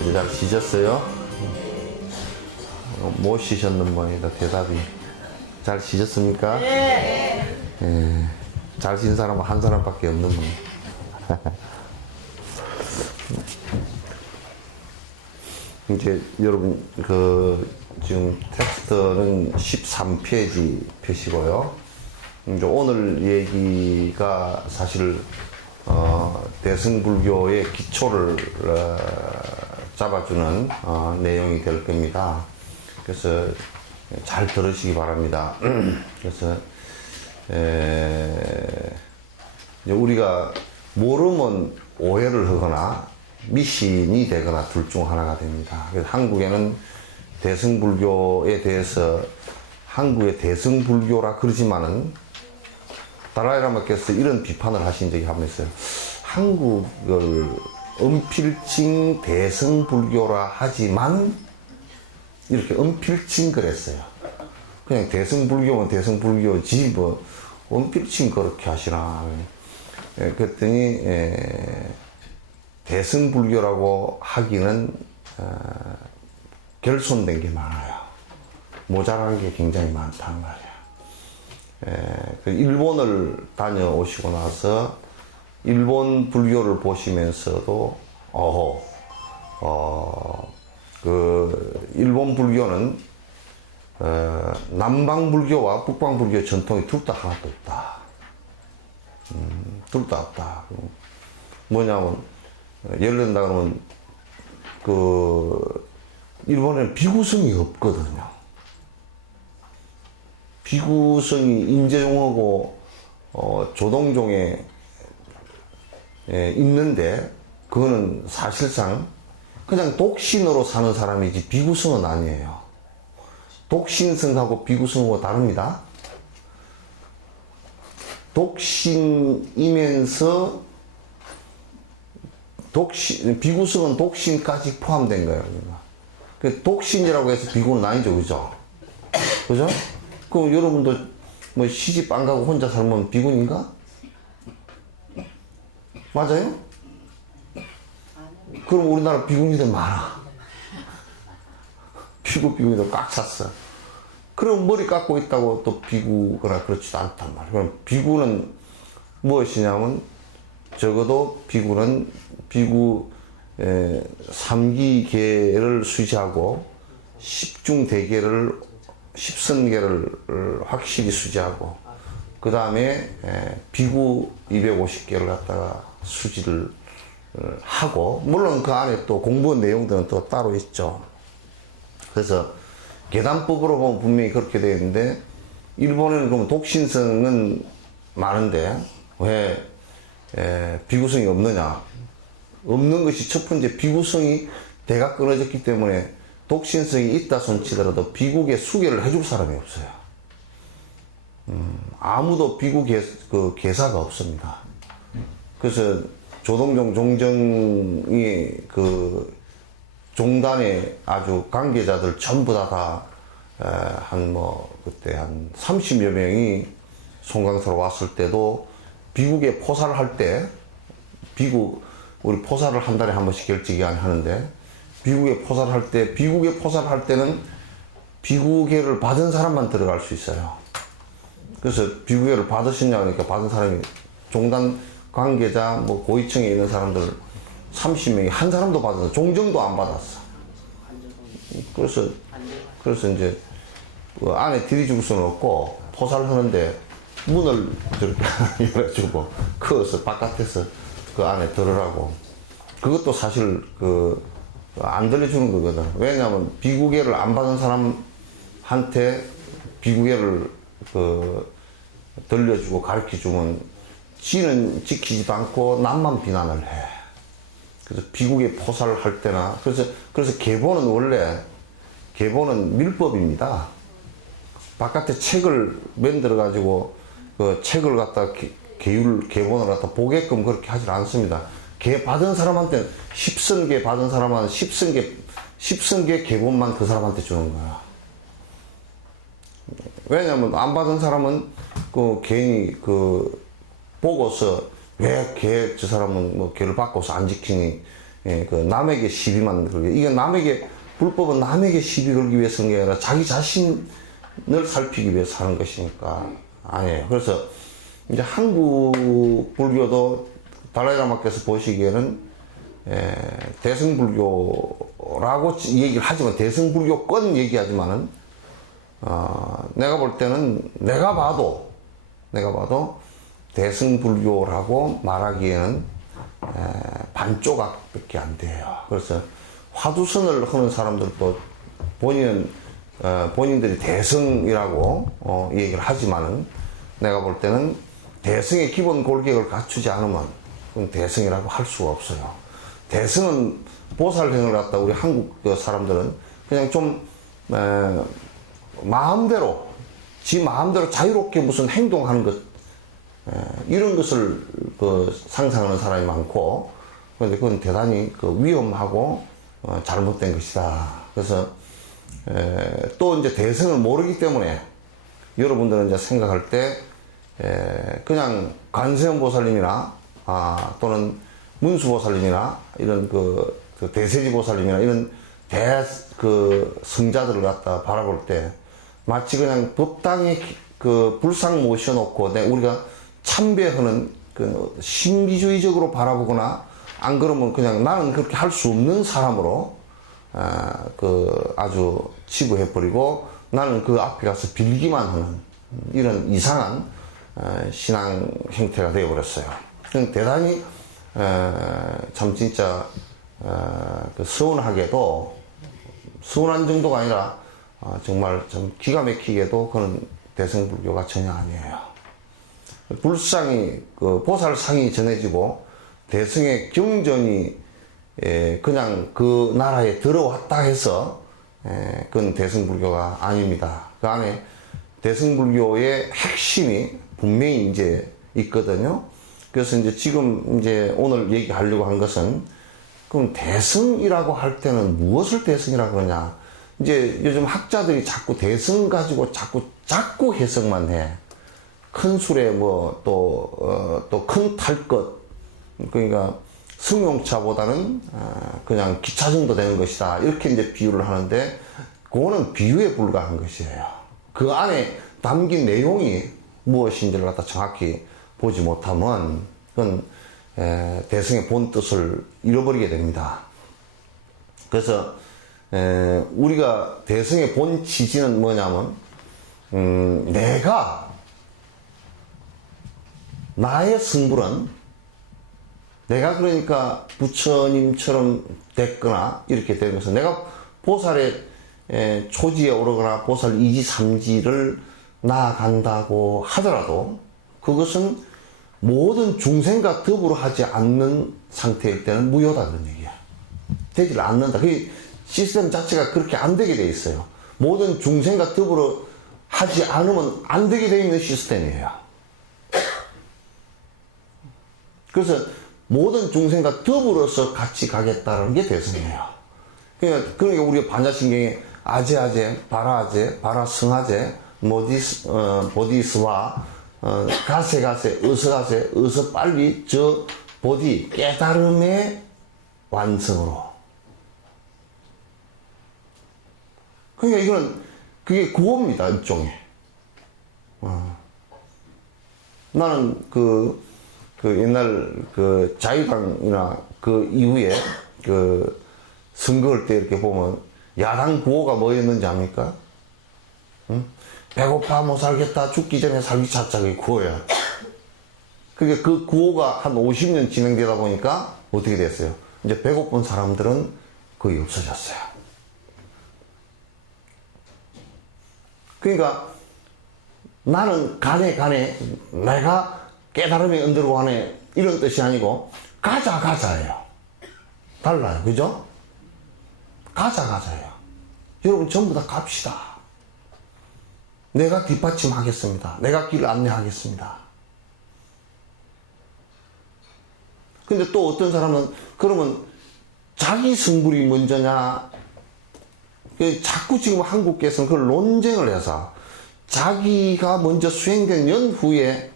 이제 잘 씻었어요? 못 씻었는 모양이다, 대답이. 잘 씻었습니까? 네. 예. 잘 씻은 사람은 한 사람밖에 없는 모양. 이제 여러분, 지금 텍스트는 13페이지 펴시고요. 이제 오늘 얘기가 사실, 대승불교의 기초를, 잡아주는, 내용이 될 겁니다. 그래서 잘 들으시기 바랍니다. 그래서, 이제 우리가 모르면 오해를 하거나 미신이 되거나 둘 중 하나가 됩니다. 그래서 한국에는 대승불교에 대해서 한국의 대승불교라 그러지만은 달라이라마께서 이런 비판을 하신 적이 한 번 있어요. 한국을 은필칭 대승불교라 하지만 이렇게 은필칭 그랬어요. 그냥 대승불교는 대승불교지 뭐 은필칭 그렇게 하시나. 그랬더니 대승불교라고 하기는 결손된 게 많아요. 모자란 게 굉장히 많단 말이야. 그 일본을 다녀오시고 나서 일본 불교를 보시면서도 그 일본 불교는 남방 불교와 북방 불교 전통이 둘 다 하나도 없다. 둘 다 없다. 뭐냐면 예를 든다 그러면 일본에는 비구성이 없거든요. 비구성이 임재종하고 조동종에 있는데 그거는 사실상 그냥 독신으로 사는 사람이지 비구성은 아니에요. 독신성하고 비구성하고 다릅니다. 독신이면서 비구성은 독신까지 포함된 거예요. 그 독신이라고 해서 비구는 아니죠, 그죠? 그죠? 그럼 여러분도 뭐 시집 안 가고 혼자 살면 비구인가? 맞아요? 그럼 우리나라 비구니들 많아. 비구니들 꽉 찼어. 그럼 머리 깎고 있다고 또 비구거나 그렇지도 않단 말이에요. 그럼 비구는 무엇이냐면 적어도 비구는 비구 3기계를 수지하고 10중대계를 10선계를 확실히 수지하고 그 다음에 비구 250개를 갖다가 수지를 하고 물론 그 안에 또 공부한 내용들은 또 따로 있죠. 그래서 계단법으로 보면 분명히 그렇게 되어 있는데 일본에는 그럼 독신성은 많은데 왜 비구성이 없느냐? 없는 것이 첫 번째 비구성이 대가 끊어졌기 때문에 독신성이 있다 손치더라도 비국에 수계를 해줄 사람이 없어요. 아무도 비국 계사가 없습니다. 그래서 조동종 종정이 종단의 아주 관계자들 전부 다 그때 한 30여 명이 송강사로 왔을 때도 비국에 포사를 할 때 우리 포사를 한 달에 한 번씩 결제기간에 하는데 비국에 포사를 할 때는 비국회를 받은 사람만 들어갈 수 있어요. 그래서 비국회를 받으셨냐 그러니까 받은 사람이 종단 관계자 뭐 고위층에 있는 사람들 30명이 한 사람도 받았어. 종정도 안 받았어. 그래서 이제 그 안에 들이줄 수는 없고 포사를 하는데 문을 저렇게 열어주고 그어서 바깥에서 그 안에 들으라고. 그것도 사실 안 들려주는 거거든. 왜냐하면 비구계를 안 받은 사람한테 비구계를 들려주고 가르쳐주면 지는 지키지도 않고 남만 비난을 해. 그래서 비국에 포사를 할 때나 그래서 계보는 원래 밀법입니다. 바깥에 책을 만들어 가지고 그 책을 갖다 계본을 갖다 보게끔 그렇게 하질 않습니다. 계 받은 사람한테 10선계 받은 사람한테 10선계 계본만 그 사람한테 주는 거야. 왜냐면 안 받은 사람은 괜히 보고서 왜 저 사람은 뭐 걔를 바꿔서 안 지키니 그 남에게 시비만 걸게. 이게 남에게, 불법은 남에게 시비 걸기 위해서 하는 게 아니라 자기 자신을 살피기 위해서 하는 것이니까 아니에요. 그래서 이제 한국 불교도 달라이라마께서 보시기에는 대승불교라고 얘기를 하지만, 대승불교권 얘기하지만은, 내가 볼 때는, 내가 봐도 대승불교라고 말하기에는 반조각밖에 안 돼요. 그래서 화두선을 하는 사람들도 본인들이 대승이라고 얘기를 하지만은, 내가 볼 때는 대승의 기본 골격을 갖추지 않으면 그건 대승이라고 할 수가 없어요. 대승은 보살행을 갖다 우리 한국 사람들은 그냥 좀 마음대로, 지 마음대로 자유롭게 무슨 행동하는 것, 이런 것을 상상하는 사람이 많고, 그런데 그건 대단히 위험하고 잘못된 것이다. 그래서 또 이제 대승을 모르기 때문에 여러분들은 이제 생각할 때 그냥 관세음 보살님이나 또는 문수보살님이나 이런 대세지보살님이나 이런 성자들을 갖다 바라볼 때 마치 그냥 법당에 불상 모셔놓고 우리가 참배하는 신비주의적으로 바라보거나, 안 그러면 그냥 나는 그렇게 할 수 없는 사람으로 아주 치부해버리고 나는 그 앞에 가서 빌기만 하는 이런 이상한 신앙 형태가 되어버렸어요. 대단히 참 진짜 서운하게도, 서운한 정도가 아니라 정말 좀 기가 막히게도 그런 대승불교가 전혀 아니에요. 불상이, 보살상이 전해지고 대승의 경전이 그냥 그 나라에 들어왔다 해서 그건 대승불교가 아닙니다. 그 안에 대승불교의 핵심이 분명히 이제 있거든요. 그래서 이제 지금 이제 오늘 얘기하려고 한 것은, 그럼 대승이라고 할 때는 무엇을 대승이라고 그러냐. 이제 요즘 학자들이 자꾸 대승 가지고 자꾸 해석만 해. 큰 술에 또 큰 탈 것. 그러니까 승용차보다는 그냥 기차 정도 되는 것이다. 이렇게 이제 비유를 하는데, 그거는 비유에 불과한 것이에요. 그 안에 담긴 내용이 무엇인지를 갖다 정확히 보지 못하면 그건 대승의 본 뜻을 잃어버리게 됩니다. 그래서 우리가 대승의 본 취지는 뭐냐면, 나의 승불은, 내가 그러니까 부처님처럼 됐거나 이렇게 되는 것은, 내가 보살의 초지에 오르거나 보살 2지 3지를 나아간다고 하더라도 그것은 모든 중생과 더불어 하지 않는 상태일 때는 무효다, 그런 얘기야. 되질 않는다. 그 시스템 자체가 그렇게 안 되게 돼 있어요. 모든 중생과 더불어 하지 않으면 안 되게 돼 있는 시스템이에요. 그래서 모든 중생과 더불어서 같이 가겠다는 게 대승이에요. 그러니까 우리가 반야신경에 아제아제, 바라아제, 바라승아제, 보디스와 가세, 어서 빨리 저 보디, 깨달음의 완성으로. 그러니까 그게 구호입니다, 일종의. 나는 옛날 자유당이나 그 이후에 선거할 때 이렇게 보면 야당 구호가 뭐였는지 압니까? 응? 배고파 못 살겠다, 죽기 전에 살기 찾자, 그게 구호야. 그게 그 구호가 한 50년 진행되다 보니까 어떻게 됐어요? 이제 배고픈 사람들은 거의 없어졌어요. 그러니까 나는 가네 내가 깨달음에 흔들고 가네, 이런 뜻이 아니고 가자예요. 달라요. 그죠? 가자예요. 여러분 전부 다 갑시다. 내가 뒷받침하겠습니다. 내가 길을 안내하겠습니다. 근데 또 어떤 사람은 그러면 자기 승불이 먼저냐, 자꾸 지금 한국께서는 그걸 논쟁을 해서 자기가 먼저 수행된 연후에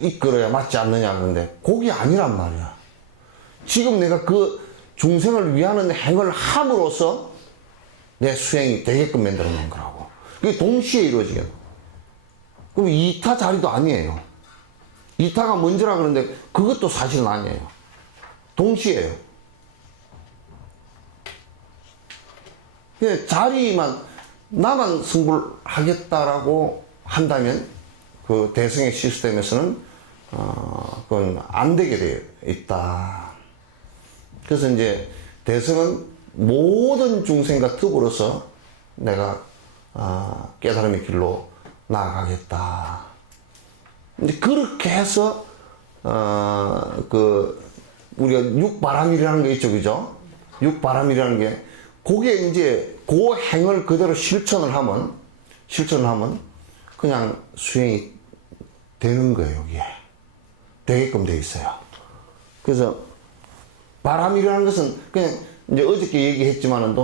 이끌어야 맞지 않느냐 하는데, 그게 아니란 말이야. 지금 내가 그 중생을 위하는 행을 함으로써 내 수행이 되게끔 만들어 놓은 거라고. 그게 동시에 이루어지겠네. 그럼 이타 자리도 아니에요. 이타가 먼저라 그러는데 그것도 사실은 아니에요. 동시에요. 그냥 자리만, 나만 승부를 하겠다라고 한다면 그 대승의 시스템에서는 그건 안 되게 되어 있다. 그래서 이제 대승은 모든 중생과 더불어서 내가 깨달음의 길로 나아가겠다. 이제 그렇게 해서 그 우리가 육바람이라는 게 있죠, 그죠? 육바람이라는 게 그게 이제 그 행을 그대로 실천을 하면 그냥 수행이 되는 거예요, 여기에. 되게끔 돼 있어요. 그래서 바람이라는 것은 그냥 이제 어저께 얘기했지만은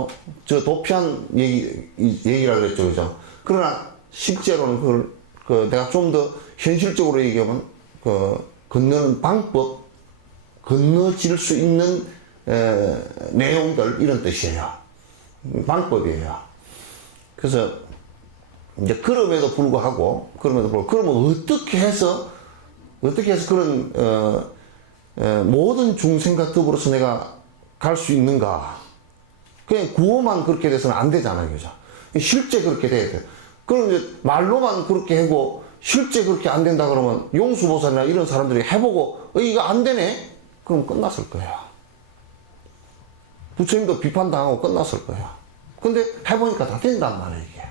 저 도피한 얘기라 그랬죠, 그죠? 그러나 실제로는 그걸 내가 좀 더 현실적으로 얘기하면 건너는 방법, 건너질 수 있는 내용들 이런 뜻이에요. 방법이에요. 그래서 이제 그럼에도 불구하고 그러면 어떻게 해서 그런 모든 중생과 더불어서 내가 갈 수 있는가? 그냥 구호만 그렇게 돼서는 안 되잖아요, 그죠? 실제 그렇게 돼야 돼요. 그럼 이제 말로만 그렇게 하고 실제 그렇게 안 된다 그러면 용수보살이나 이런 사람들이 해보고 이거 안 되네? 그럼 끝났을 거예요. 부처님도 비판당하고 끝났을 거예요. 근데 해보니까 다 된단 말이에요, 이게.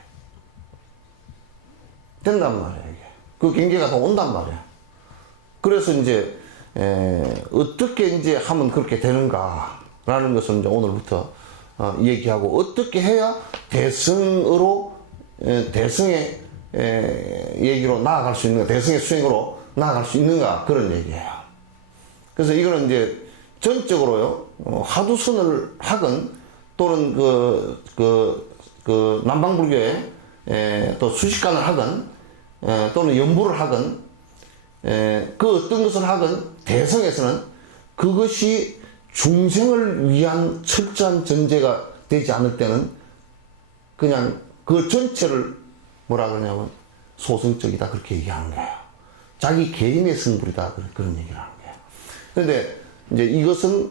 된단 말이에요, 이게. 그 경계가 다 온단 말이에요. 그래서 이제 어떻게 이제 하면 그렇게 되는가라는 것을 이제 오늘부터 얘기하고, 어떻게 해야 대승의 얘기로 나아갈 수 있는가, 대승의 수행으로 나아갈 수 있는가, 그런 얘기예요. 그래서 이거는 이제 전적으로요, 하두선을 하건, 또는 남방불교에 또 수식관을 하건, 또는 연부를 하건, 그 어떤 것을 하건, 대성에서는 그것이 중생을 위한 철저한 전제가 되지 않을 때는 그냥 그 전체를 뭐라 그러냐면 소승적이다, 그렇게 얘기하는 거예요. 자기 개인의 승부이다, 그런 얘기를 하는 거예요. 그런데 이제 이것은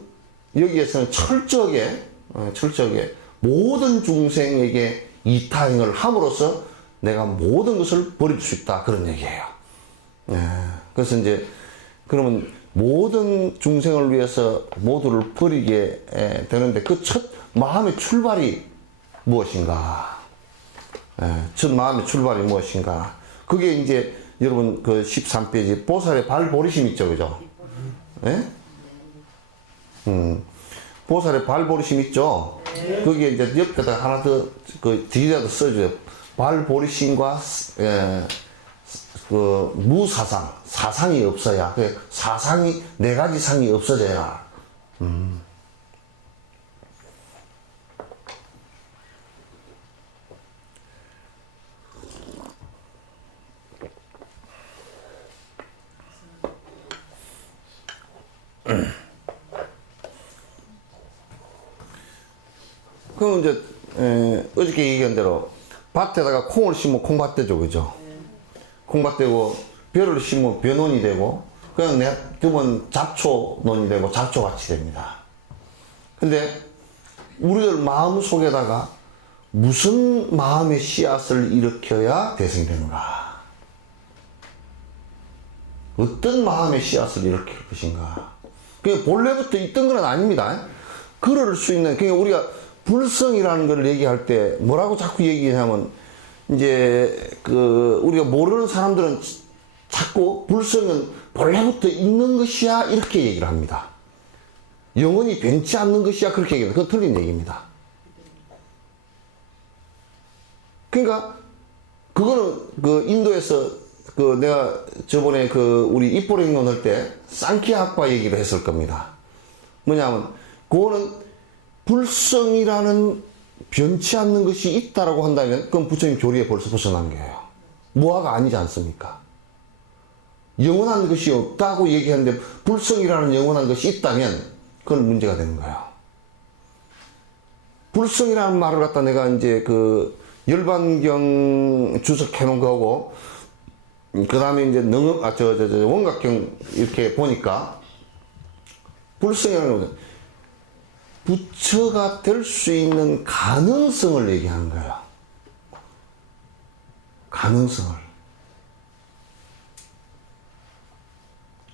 여기에서는 철저하게 모든 중생에게 이타행을 함으로써 내가 모든 것을 버릴 수 있다, 그런 얘기예요. 그래서 이제 그러면 모든 중생을 위해서 모두를 버리게 되는데 그 첫 마음의 출발이 무엇인가? 첫 마음의 출발이 무엇인가? 그게 이제 여러분 그 13페이지 보살의 발보리심 있죠, 그죠? 예? 보살의 발보리심 있죠? 거기에 이제 옆에다 하나 더 그 뒤에다 써줘요. 발보리심과 그 무사상, 사상이 없어야, 그 사상이, 네 가지 상이 없어져야. 그럼 이제 어저께 얘기한 대로 밭에다가 콩을 심으면 콩밭 되죠, 그죠? 콩밭 되고 벼를 심으면 벼논이 되고 그냥 냅두면 잡초논이 되고 잡초밭이 됩니다. 근데 우리들 마음 속에다가 무슨 마음의 씨앗을 일으켜야 대성이 되는가? 어떤 마음의 씨앗을 일으킬 것인가? 그게 본래부터 있던 건 아닙니다. 그럴 수 있는, 그러니까 우리가 불성이라는 걸 얘기할 때 뭐라고 자꾸 얘기하냐면, 이제 우리가 모르는 사람들은 자꾸 불성은 본래부터 있는 것이야, 이렇게 얘기를 합니다. 영원히 변치 않는 것이야, 그렇게 얘기합니다. 그건 틀린 얘기입니다. 그러니까 그거는 인도에서 내가 저번에 우리 입보랭론 할 때 쌍키학파 얘기를 했을 겁니다. 뭐냐면 그거는 불성이라는 변치 않는 것이 있다라고 한다면 그건 부처님 교리에 벌써 벗어난 거예요. 무아가 아니지 않습니까? 영원한 것이 없다고 얘기하는데 불성이라는 영원한 것이 있다면 그건 문제가 되는 거예요. 불성이라는 말을 갖다 내가 이제 그 열반경 주석해 놓은 거고, 그 다음에 이제 원각경 이렇게 보니까, 불성이라는 것은 부처가 될 수 있는 가능성을 얘기하는 거예요. 가능성을.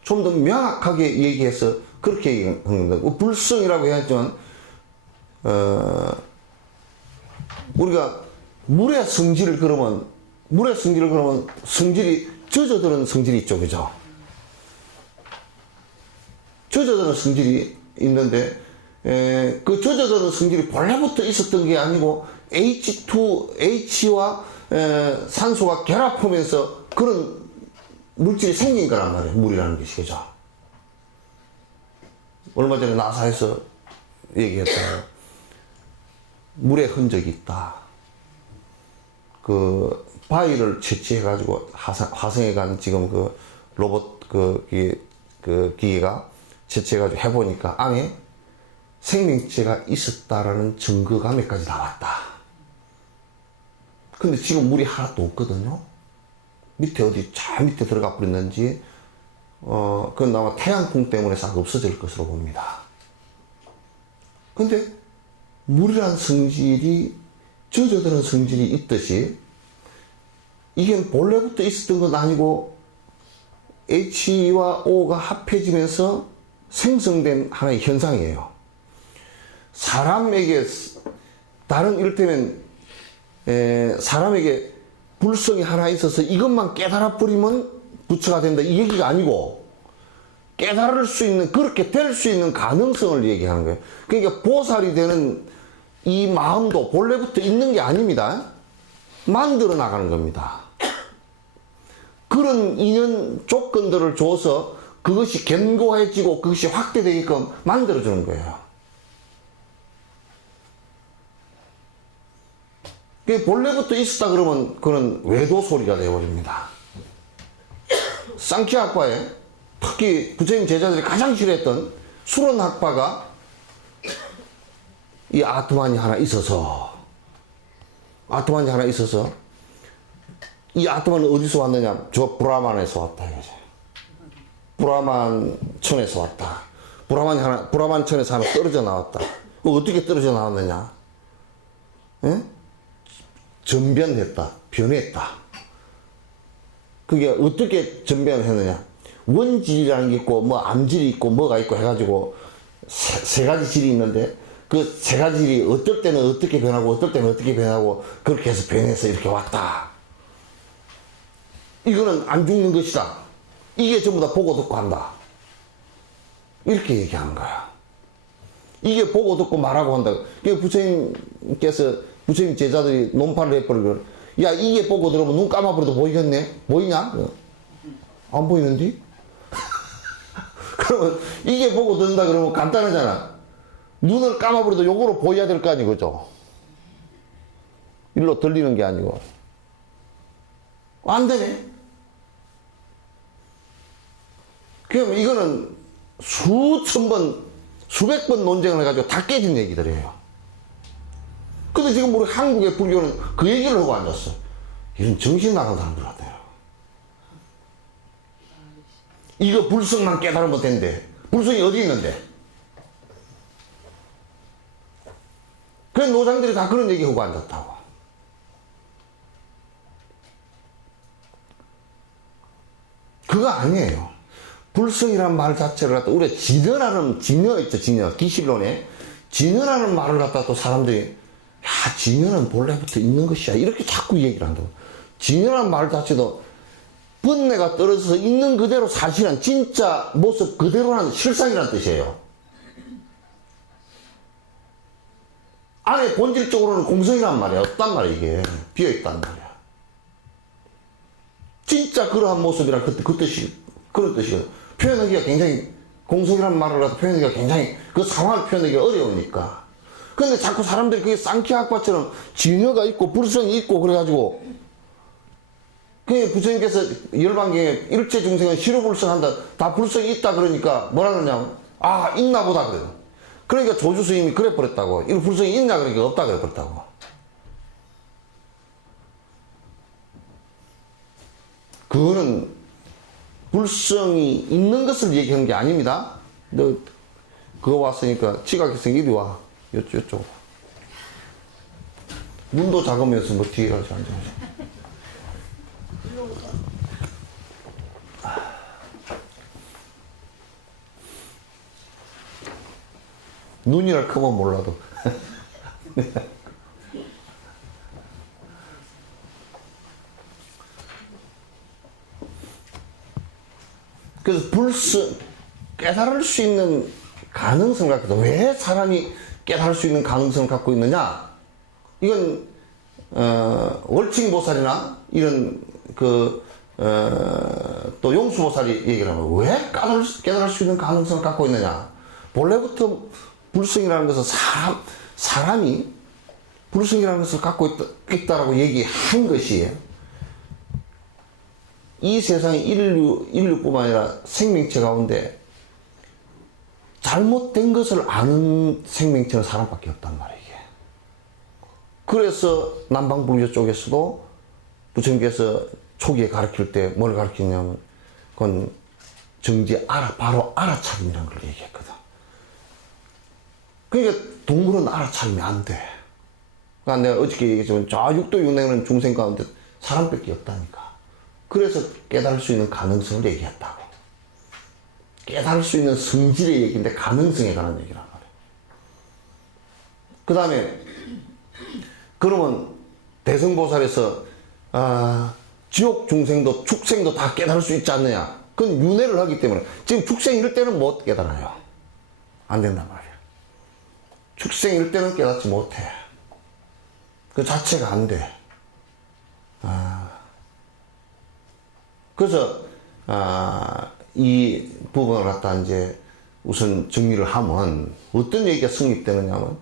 좀 더 명확하게 얘기해서 그렇게 얘기하는 겁니다. 불성이라고 해야지만, 우리가 물의 성질을 그러면 성질이 젖어드는 성질이 있죠. 그죠? 젖어드는 성질이 있는데, 그 젖어드는 성질이 본래부터 있었던 게 아니고 H와 산소가 결합하면서 그런 물질이 생긴 거란 말이에요. 물이라는 것이. 그죠? 얼마 전에 나사에서 얘기했잖아요. 물에 흔적이 있다. 그 바위를 채취해가지고 화성에 간 지금 그 로봇 그 기계가 채취해가지고 해보니까 안에 생명체가 있었다라는 증거가 몇 가지 나왔다. 근데 지금 물이 하나도 없거든요. 밑에 어디 저 밑에 들어가 버렸는지, 그건 아마 태양풍 때문에 싹 없어질 것으로 봅니다. 근데 물이란 성질이 젖어드는 성질이 있듯이 이게 본래부터 있었던 건 아니고 H와 O가 합해지면서 생성된 하나의 현상이에요. 사람에게 다른 이를테면 사람에게 불성이 하나 있어서 이것만 깨달아 버리면 부처가 된다 이 얘기가 아니고 깨달을 수 있는 그렇게 될 수 있는 가능성을 얘기하는 거예요. 그러니까 보살이 되는 이 마음도 본래부터 있는 게 아닙니다. 만들어 나가는 겁니다. 그런 인연 조건들을 줘서 그것이 견고해지고 그것이 확대되게끔 만들어주는 거예요. 본래부터 있었다 그러면 그런 외도 소리가 되어버립니다. 쌍키학파에 특히 부처님 제자들이 가장 싫어했던 수론학파가 이 아트만이 하나 있어서 이 아트만은 어디서 왔느냐? 저 브라만에서 왔다 이거지. 브라만천에서 왔다. 브라만천에서 하나 떨어져 나왔다. 어떻게 떨어져 나왔느냐? 예? 전변했다. 변했다. 그게 어떻게 전변을 했느냐? 원질이라는 게 있고, 뭐 암질이 있고, 뭐가 있고 해가지고 세 가지 질이 있는데 그 세 가지 질이 어떨 때는 어떻게 변하고 어떨 때는 어떻게 변하고 그렇게 해서 변해서 이렇게 왔다. 이거는 안 죽는 것이다. 이게 전부 다 보고 듣고 한다. 이렇게 얘기하는 거야. 이게 보고 듣고 말하고 한다. 그게 부처님 제자들이 논파를 해버리고, 야, 이게 보고 들으면 눈 감아버려도 보이겠네? 보이냐? 안 보이는데? 그러면 이게 보고 듣는다 그러면 간단하잖아. 눈을 감아버려도 요거로 보여야 될 거 아니고, 그죠? 일로 들리는 게 아니고. 안 되네? 그럼 이거는 수천 번, 수백 번 논쟁을 해가지고 다 깨진 얘기들이에요. 근데 지금 우리 한국의 불교는 그 얘기를 하고 앉았어. 이런 정신 나간 사람들 같아요. 이거 불성만 깨달으면 된대. 불성이 어디 있는데? 그래서 노장들이 다 그런 얘기하고 앉았다고. 그거 아니에요. 불성이라는 말 자체를 갖다 우리가 진여라는 있죠. 진여. 기실론에 진여라는 말을 갖다 또 사람들이 야, 진여는 본래부터 있는 것이야. 이렇게 자꾸 얘기를 한다고. 진여라는 말 자체도 번뇌가 떨어져서 있는 그대로 사실은 진짜 모습 그대로라는 실상이라는 뜻이에요. 안에 본질적으로는 공성이란 말이야. 없단 말이야, 이게. 비어있단 말이야. 진짜 그러한 모습이란 그 뜻이, 그런 뜻이거든. 표현하기가 굉장히, 공성이란 말을 갖다 표현하기가 굉장히, 그 상황을 표현하기가 어려우니까. 근데 자꾸 사람들이 그게 쌍키학파처럼 진여가 있고 불성이 있고 그래가지고 그 부처님께서 열반경에 일체 중생은 시로불성한다. 다 불성이 있다 그러니까 뭐라 그러냐면 아 있나 보다 그래요. 그러니까 조주 스님이 그래 버렸다고. 이거 불성이 있냐 그러니까 없다 그래 버렸다고. 그거는 불성이 있는 것을 얘기하는 게 아닙니다. 너 그거 왔으니까 지각했으니 이리 와. 요쪽. 눈도 작으면서 뭐 뒤에 가서 앉아. 눈이라 크면 몰라도. 그래서 불성, 깨달을 수 있는 가능성을 갖고 있다. 왜 사람이 깨달을 수 있는 가능성을 갖고 있느냐? 이건, 월칭보살이나 이런 또 용수보살이 얘기를 하면 왜 깨달을 수 있는 가능성을 갖고 있느냐? 본래부터 불성이라는 것은 사람이 불성이라는 것을 갖고 있다라고 얘기한 것이에요. 이 세상의 인류뿐만 아니라 생명체 가운데 잘못된 것을 아는 생명체는 사람밖에 없단 말이에요. 그래서 남방불교 쪽에서도 부처님께서 초기에 가르칠 때 뭘 가르치냐면 그건 정지 바로 알아차림이라는 걸 얘기했거든. 그러니까 동물은 알아차리면 안 돼. 그러니까 내가 어저께 얘기했지만 저 육도 육내는 중생 가운데 사람밖에 없다니까. 그래서 깨달을 수 있는 가능성을 얘기했다고. 깨달을 수 있는 성질의 얘기인데 가능성에 관한 얘기란 말이에요. 그 다음에 그러면 대승보살에서 지옥 중생도 축생도 다 깨달을 수 있지 않느냐. 그건 윤회를 하기 때문에 지금 축생일 때는 못 깨달아요. 안 된단 말이에요. 축생일 때는 깨닫지 못해. 그 자체가 안 돼. 그래서 이 부분을 갖다 이제 우선 정리를 하면 어떤 얘기가 성립되느냐면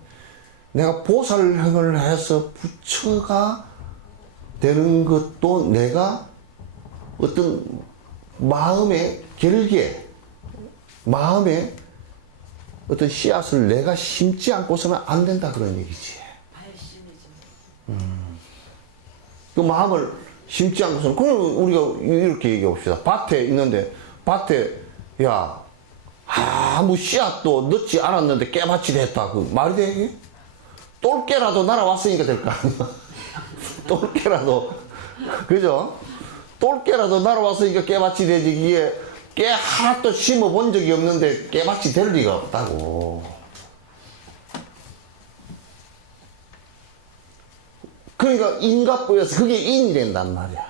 내가 보살행을 해서 부처가 되는 것도 내가 어떤 마음의 결계, 마음의 어떤 씨앗을 내가 심지 않고서는 안 된다 그런 얘기지. 그 마음을 심지 않고서는 그럼 우리가 이렇게 얘기해 봅시다. 밭에 있는데 밭에 아무 씨앗도 넣지 않았는데 깨밭이 됐다. 그 말이 돼? 똘깨라도 날아왔으니까 될 거 아니야. 똘깨라도 그죠? 똘깨라도 날아왔으니까 깨밭이 되지. 이게 깨 하나도 심어본 적이 없는데 깨밭이 될 리가 없다고. 그러니까 인과법에서 그게 인이 된단 말이야.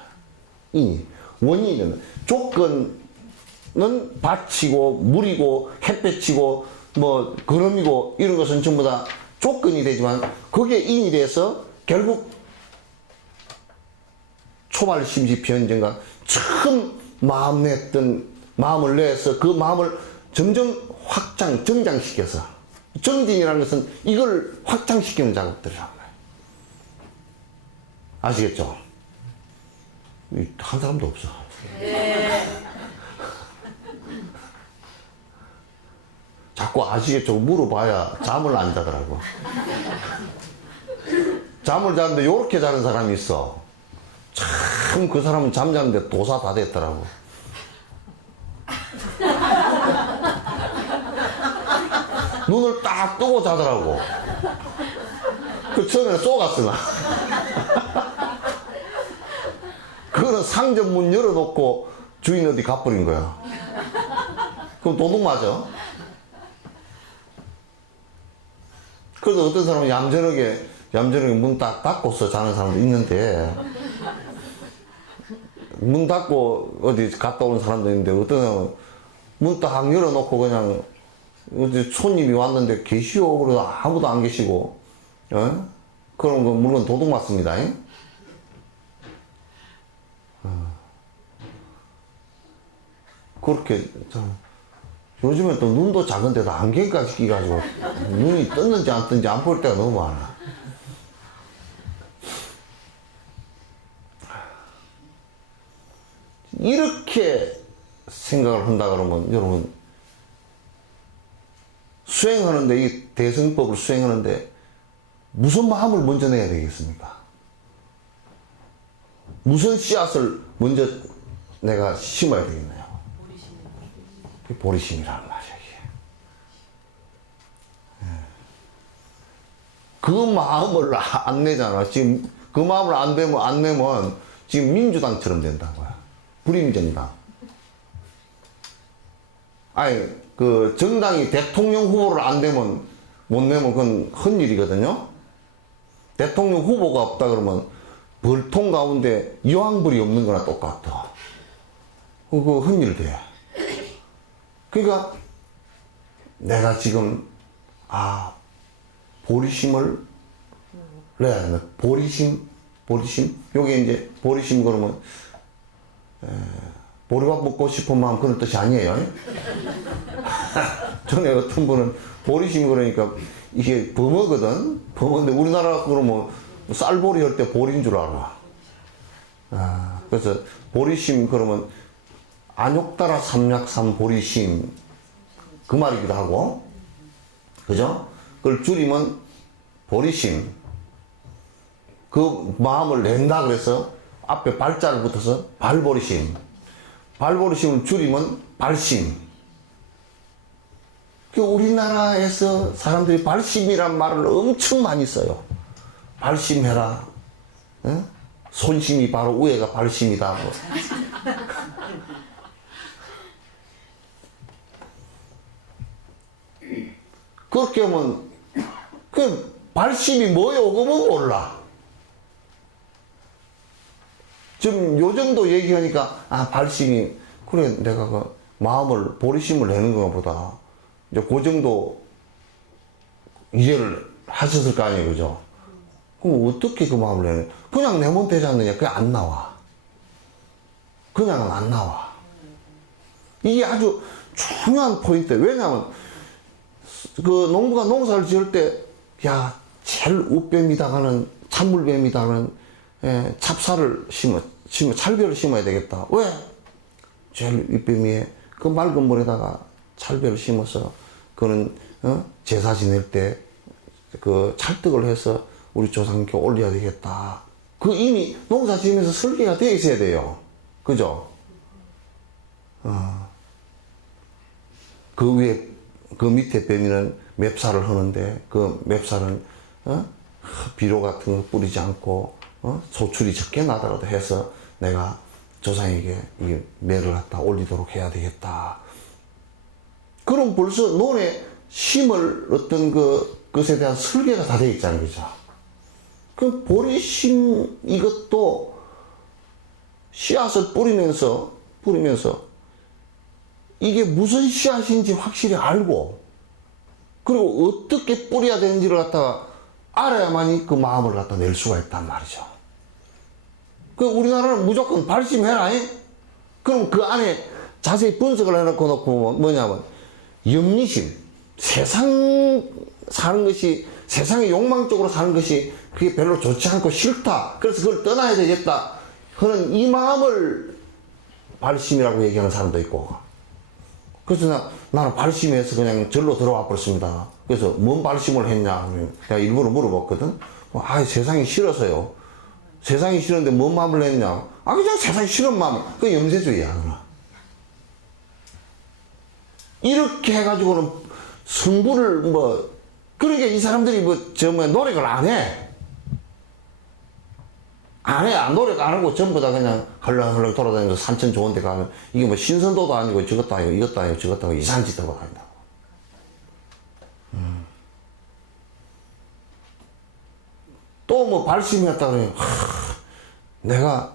인이. 원인이 된다. 조건은 밭이고 물이고 햇볕이고 뭐 거름이고 이런 것은 전부 다 조건이 되지만 그게 인이 돼서 결국 초발심시 변정과 처음 마음을 내서 그 마음을 점점 정장시켜서 정진이라는 것은 이걸 확장시키는 작업들이란 말이에요. 아시겠죠? 한 사람도 없어. 네. 자꾸 아시겠죠? 물어봐야 잠을 안 자더라고. 잠을 자는데 요렇게 자는 사람이 있어. 참 그 사람은 잠자는데 도사 다 됐더라고. 눈을 딱 뜨고 자더라고. 그 처음에는 쏘갔으나. 그거는 상점 문 열어놓고 주인 어디 가버린 거야. 그럼 도둑 맞아. 그래서 어떤 사람은 얌전하게 문 딱 닫고서 자는 사람도 있는데, 문 닫고 어디 갔다 오는 사람도 있는데, 어떤 사람은 문 딱 열어놓고 그냥 어디 손님이 왔는데 계시오? 그래서 아무도 안 계시고, 그런 거 물론 도둑 맞습니다. 그렇게, 요즘에 또 눈도 작은데도 안경까지 끼가지고 눈이 떴는지 안 떴는지 안 보일 때가 너무 많아. 이렇게 생각을 한다 그러면 여러분 수행하는데 이 대성법을 수행하는데 무슨 마음을 먼저 내야 되겠습니까? 무슨 씨앗을 먼저 내가 심어야 되겠나요? 보리심이라는 말이야, 이게. 그 마음을 안 내잖아. 지금 그 마음을 안 내면 지금 민주당처럼 된다고요. 불임정당. 아니, 그 정당이 대통령 후보를 못 내면 그건 헛일이거든요. 대통령 후보가 없다 그러면 벌통 가운데 여왕벌이 없는 거나 똑같아. 그거 헛일 돼. 그러니까 내가 지금 보리심을 내야 된다. 보리심. 요게 이제 보리심 그러면 보리밥 먹고 싶은 마음 그런 뜻이 아니에요. 전에 어떤 분은 보리심 그러니까 이게 범어거든. 범어인데 우리나라 그러면 쌀보리 할 때 보리인 줄 알아. 그래서 보리심 그러면 안욕따라 삼약삼 보리심 그 말이기도 하고, 그죠? 그걸 줄이면 보리심. 그 마음을 낸다 그래서 앞에 발자를 붙어서 발보리심. 발보리심을 줄이면 발심. 그 우리나라에서 사람들이 발심이란 말을 엄청 많이 써요. 발심해라. 에? 손심이 바로 우애가 발심이다. 뭐. 그렇게 하면 그 발심이 뭐요? 그러면 몰라. 지금 요 정도 얘기하니까 발심이 그래 내가 그 마음을 보리심을 내는 건가 보다. 이제 그 정도 이해를 하셨을 거 아니에요, 그죠? 그럼 어떻게 그 마음을 내는? 그냥 내면 되지 않느냐? 그게 안 나와. 그냥은 안 나와. 이게 아주 중요한 포인트. 왜냐하면 그 농부가 농사를 지을 때, 제일 웃뱀이다가는 찬물뱀이다가는 찹쌀을 찰배를 심어야 되겠다. 왜? 제일 윗뱀이에 그 맑은 물에다가 찰배를 심어서 그는 제사 지낼 때 그 찰떡을 해서 우리 조상께 올려야 되겠다. 그 이미 농사 지으면서 설계가 되어 있어야 돼요. 그죠? 그 위에 그 밑에 뱀이는 맵살을 하는데 그 맵살은 비료 같은 거 뿌리지 않고 소출이 적게 나더라도 해서 내가 조상에게 이 매를 갖다 올리도록 해야 되겠다. 그럼 벌써 논에 심을 어떤 그것에 대한 설계가 다 되어 있잖아요, 그죠? 그 보리심 이것도 씨앗을 뿌리면서 이게 무슨 씨앗인지 확실히 알고, 그리고 어떻게 뿌려야 되는지를 갖다가 알아야만이 그 마음을 갖다 낼 수가 있단 말이죠. 그 우리나라는 무조건 발심해라. 그럼 그 안에 자세히 분석을 해놓고 뭐냐면 영리심, 세상 사는 것이, 세상의 욕망적으로 사는 것이 그게 별로 좋지 않고 싫다. 그래서 그걸 떠나야 되겠다 하는 이 마음을 발심이라고 얘기하는 사람도 있고, 그래서 나는 발심해서 그냥 절로 들어와 버렸습니다. 그래서 뭔 발심을 했냐? 내가 일부러 물어봤거든. 세상이 싫어서요. 세상이 싫은데 뭔 마음을 냈냐? 그냥 세상이 싫은 마음. 그게 염세주의야. 이렇게 해가지고는 승부를 그러니까 이 사람들이 노력을 안 해. 노력 안 하고 전부 다 그냥 헐렁헐렁 돌아다니면서 산천 좋은 데 가면 이게 신선도도 아니고 저것도 아니고 이것도 아니고 저것도 아니고 이상한 짓 하고 다닌다고. 또 발심했다 그러면 내가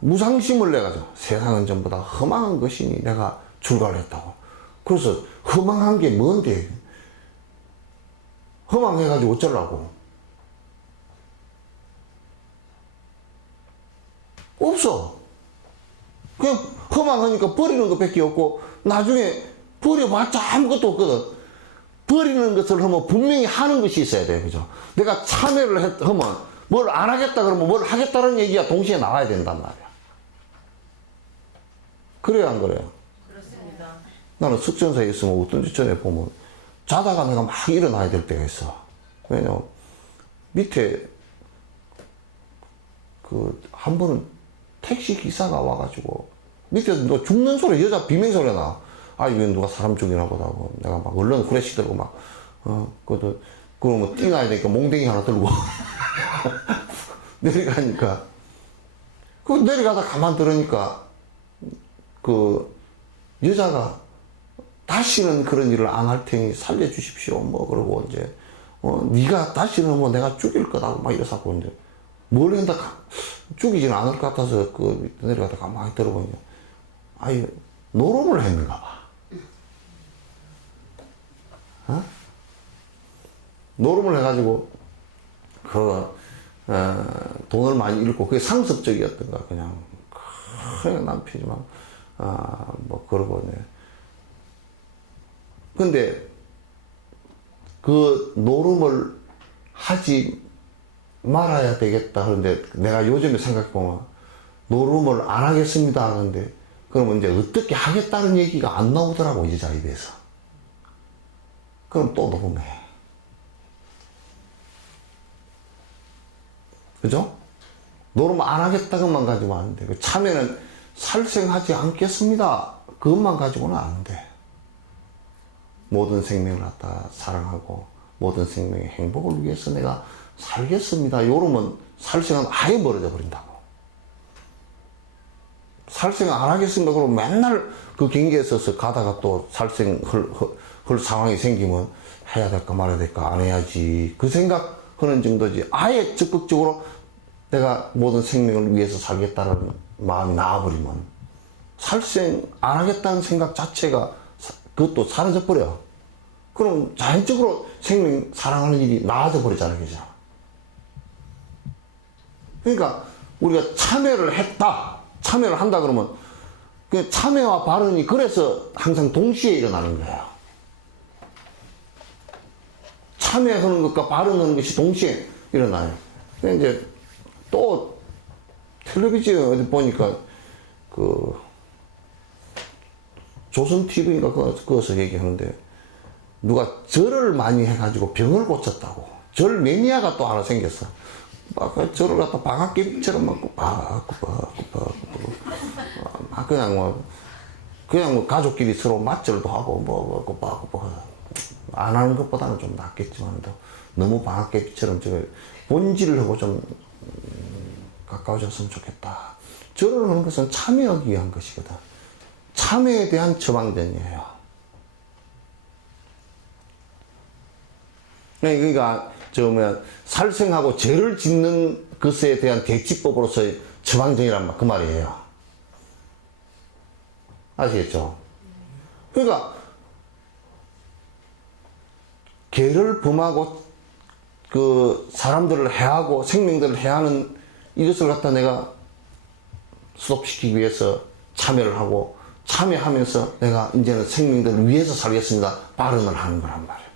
무상심을 내가지고 세상은 전부 다 허망한 것이니 내가 출가를 했다고. 그래서 허망한 게 뭔데? 허망해가지고 어쩌려고? 없어. 그냥 허망하니까 버리는 것밖에 없고, 나중에 버려봤자 아무것도 없거든. 버리는 것을 하면 분명히 하는 것이 있어야 돼. 그죠? 내가 참여를 하면 뭘 안 하겠다 그러면 뭘 하겠다는 얘기가 동시에 나와야 된단 말이야. 그래요, 안 그래요? 그렇습니다. 나는 숙전사에 있으면 어떤지 전에 보면 자다가 내가 막 일어나야 될 때가 있어. 왜냐면 밑에 한 번은 택시 기사가 와가지고 밑에 너 죽는 소리, 여자 비명 소리가 나. 아, 이거 누가 사람 죽이나 보다 하고 내가 막 얼른 후레쉬 들고 막 그러면 뛰어야 되니까 몽댕이 하나 들고 내려가니까 내려가다 가만 들으니까 여자가 다시는 그런 일을 안 할 테니 살려주십시오 뭐 그러고 이제 네가 다시는 뭐 내가 죽일 거다 막 이래서 이제 뭘 한다 죽이지는 않을 것 같아서 내려가다 가만히 들어보니까 아예 노름을 했는가 봐. 노름을 해가지고 돈을 많이 잃고 그게 상습적이었던가 그냥 남편이지만 뭐 그러고 네. 근데 그 노름을 하지 말아야 되겠다 그런데 내가 요즘에 생각해보면 노름을 안 하겠습니다 하는데 그러면 이제 어떻게 하겠다는 얘기가 안 나오더라고 이 여자 입에서. 그럼 또 노름해. 그죠? 노름 안 하겠다고만 가지고 안 돼. 참여는 살생하지 않겠습니다. 그것만 가지고는 안 돼. 모든 생명을 갖다 사랑하고 모든 생명의 행복을 위해서 내가 살겠습니다. 요러면 살생은 아예 멀어져 버린다고. 살생 안 하겠습니다. 그러면 맨날 그 경계에 서서 가다가 또 살생 할 상황이 생기면 해야 될까 말아야 될까 안 해야지. 그 생각하는 정도지. 아예 적극적으로 내가 모든 생명을 위해서 살겠다는 마음이 나와버리면 살생 안 하겠다는 생각 자체가 그것도 사라져버려. 그럼 자연적으로 생명 사랑하는 일이 나아져 버리잖아. 그죠? 그러니까 우리가 참여를 했다. 참여를 한다 그러면 그 참여와 발언이 그래서 항상 동시에 일어나는 거예요. 참여하는 것과 발언하는 것이 동시에 일어나요. 근데 이제 또 텔레비전 어디 보니까 조선 TV인가 그거서 얘기하는데 누가 절을 많이 해가지고 병을 고쳤다고. 절 매니아가 또 하나 생겼어. 막 절을 갖다 방앗개비처럼 막 그냥 가족끼리 서로 맞절도 하고 안 하는 것보다는 좀 낫겠지만 너무 방앗개비처럼 본질을 하고 좀 가까워졌으면 좋겠다. 절을 하는 것은 참여하기 위한 것이거든. 참여에 대한 처방전이에요. 그러니까 살생하고 죄를 짓는 것에 대한 대치법으로서의 처방전이란 그 말이에요. 아시겠죠? 그러니까 죄를 범하고 사람들을 해하고 생명들을 해하는 이것을 갖다 내가 스톱시키기 위해서 참여를 하고 참여하면서 내가 이제는 생명들을 위해서 살겠습니다. 발언을 하는 거란 말이에요.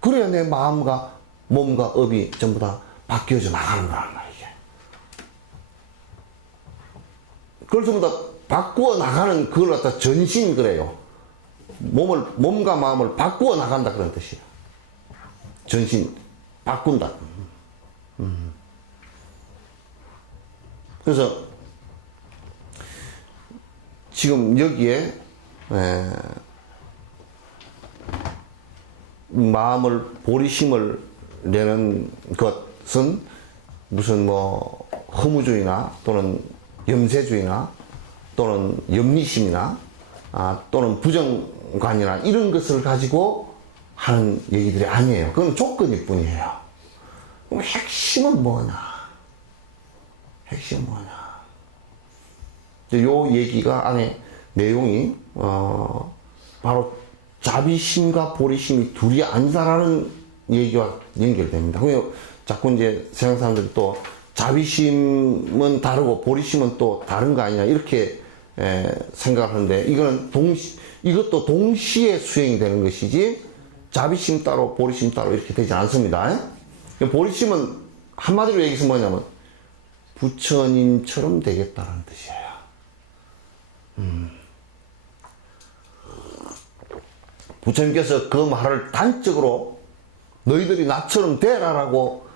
그래야 내 마음과 몸과 업이 전부 다 바뀌어져 나가는 거란 말이에요. 그걸 전부 다 바꾸어 나가는 그걸 갖다 전신 그래요. 몸과 마음을 바꾸어 나간다 그런 뜻이에요. 전신 바꾼다. 그래서 지금 여기에 마음을 보리심을 내는 것은 무슨 뭐 허무주의나 또는 염세주의나 또는 염리심이나 또는 부정관이나 이런 것을 가지고 하는 얘기들이 아니에요. 그건 조건일 뿐이에요. 그럼 핵심은 뭐냐? 핵심은 뭐냐? 요 얘기가 안에 내용이 바로 자비심과 보리심이 둘이 아니다라는 얘기와 연결됩니다. 자꾸 이제 세상 사람들이 또 자비심은 다르고 보리심은 또 다른 거 아니냐 이렇게 생각하는데 이것도 동시에 수행이 되는 것이지 자비심 따로 보리심 따로 이렇게 되지 않습니다. 보리심은 한마디로 얘기해서 뭐냐면 부처님처럼 되겠다는 뜻이에요. 부처님께서 그 말을 단적으로 너희들이 나처럼 되라라고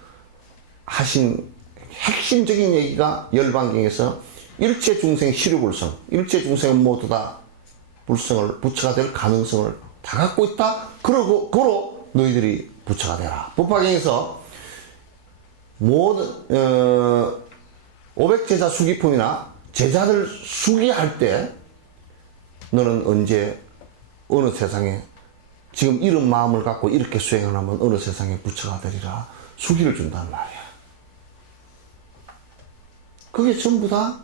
하신 핵심적인 얘기가 열반경에서 일체 중생 시류불성, 일체 중생은 모두 다 불성을, 부처가 될 가능성을 다 갖고 있다. 그러고 너희들이 부처가 되라. 법화경에서 모든 500제자 수기품이나 제자들 수기할 때 너는 언제 어느 세상에 지금 이런 마음을 갖고 이렇게 수행하면 어느 세상에 부처가 되리라 수기를 준단 말이야. 그게 전부 다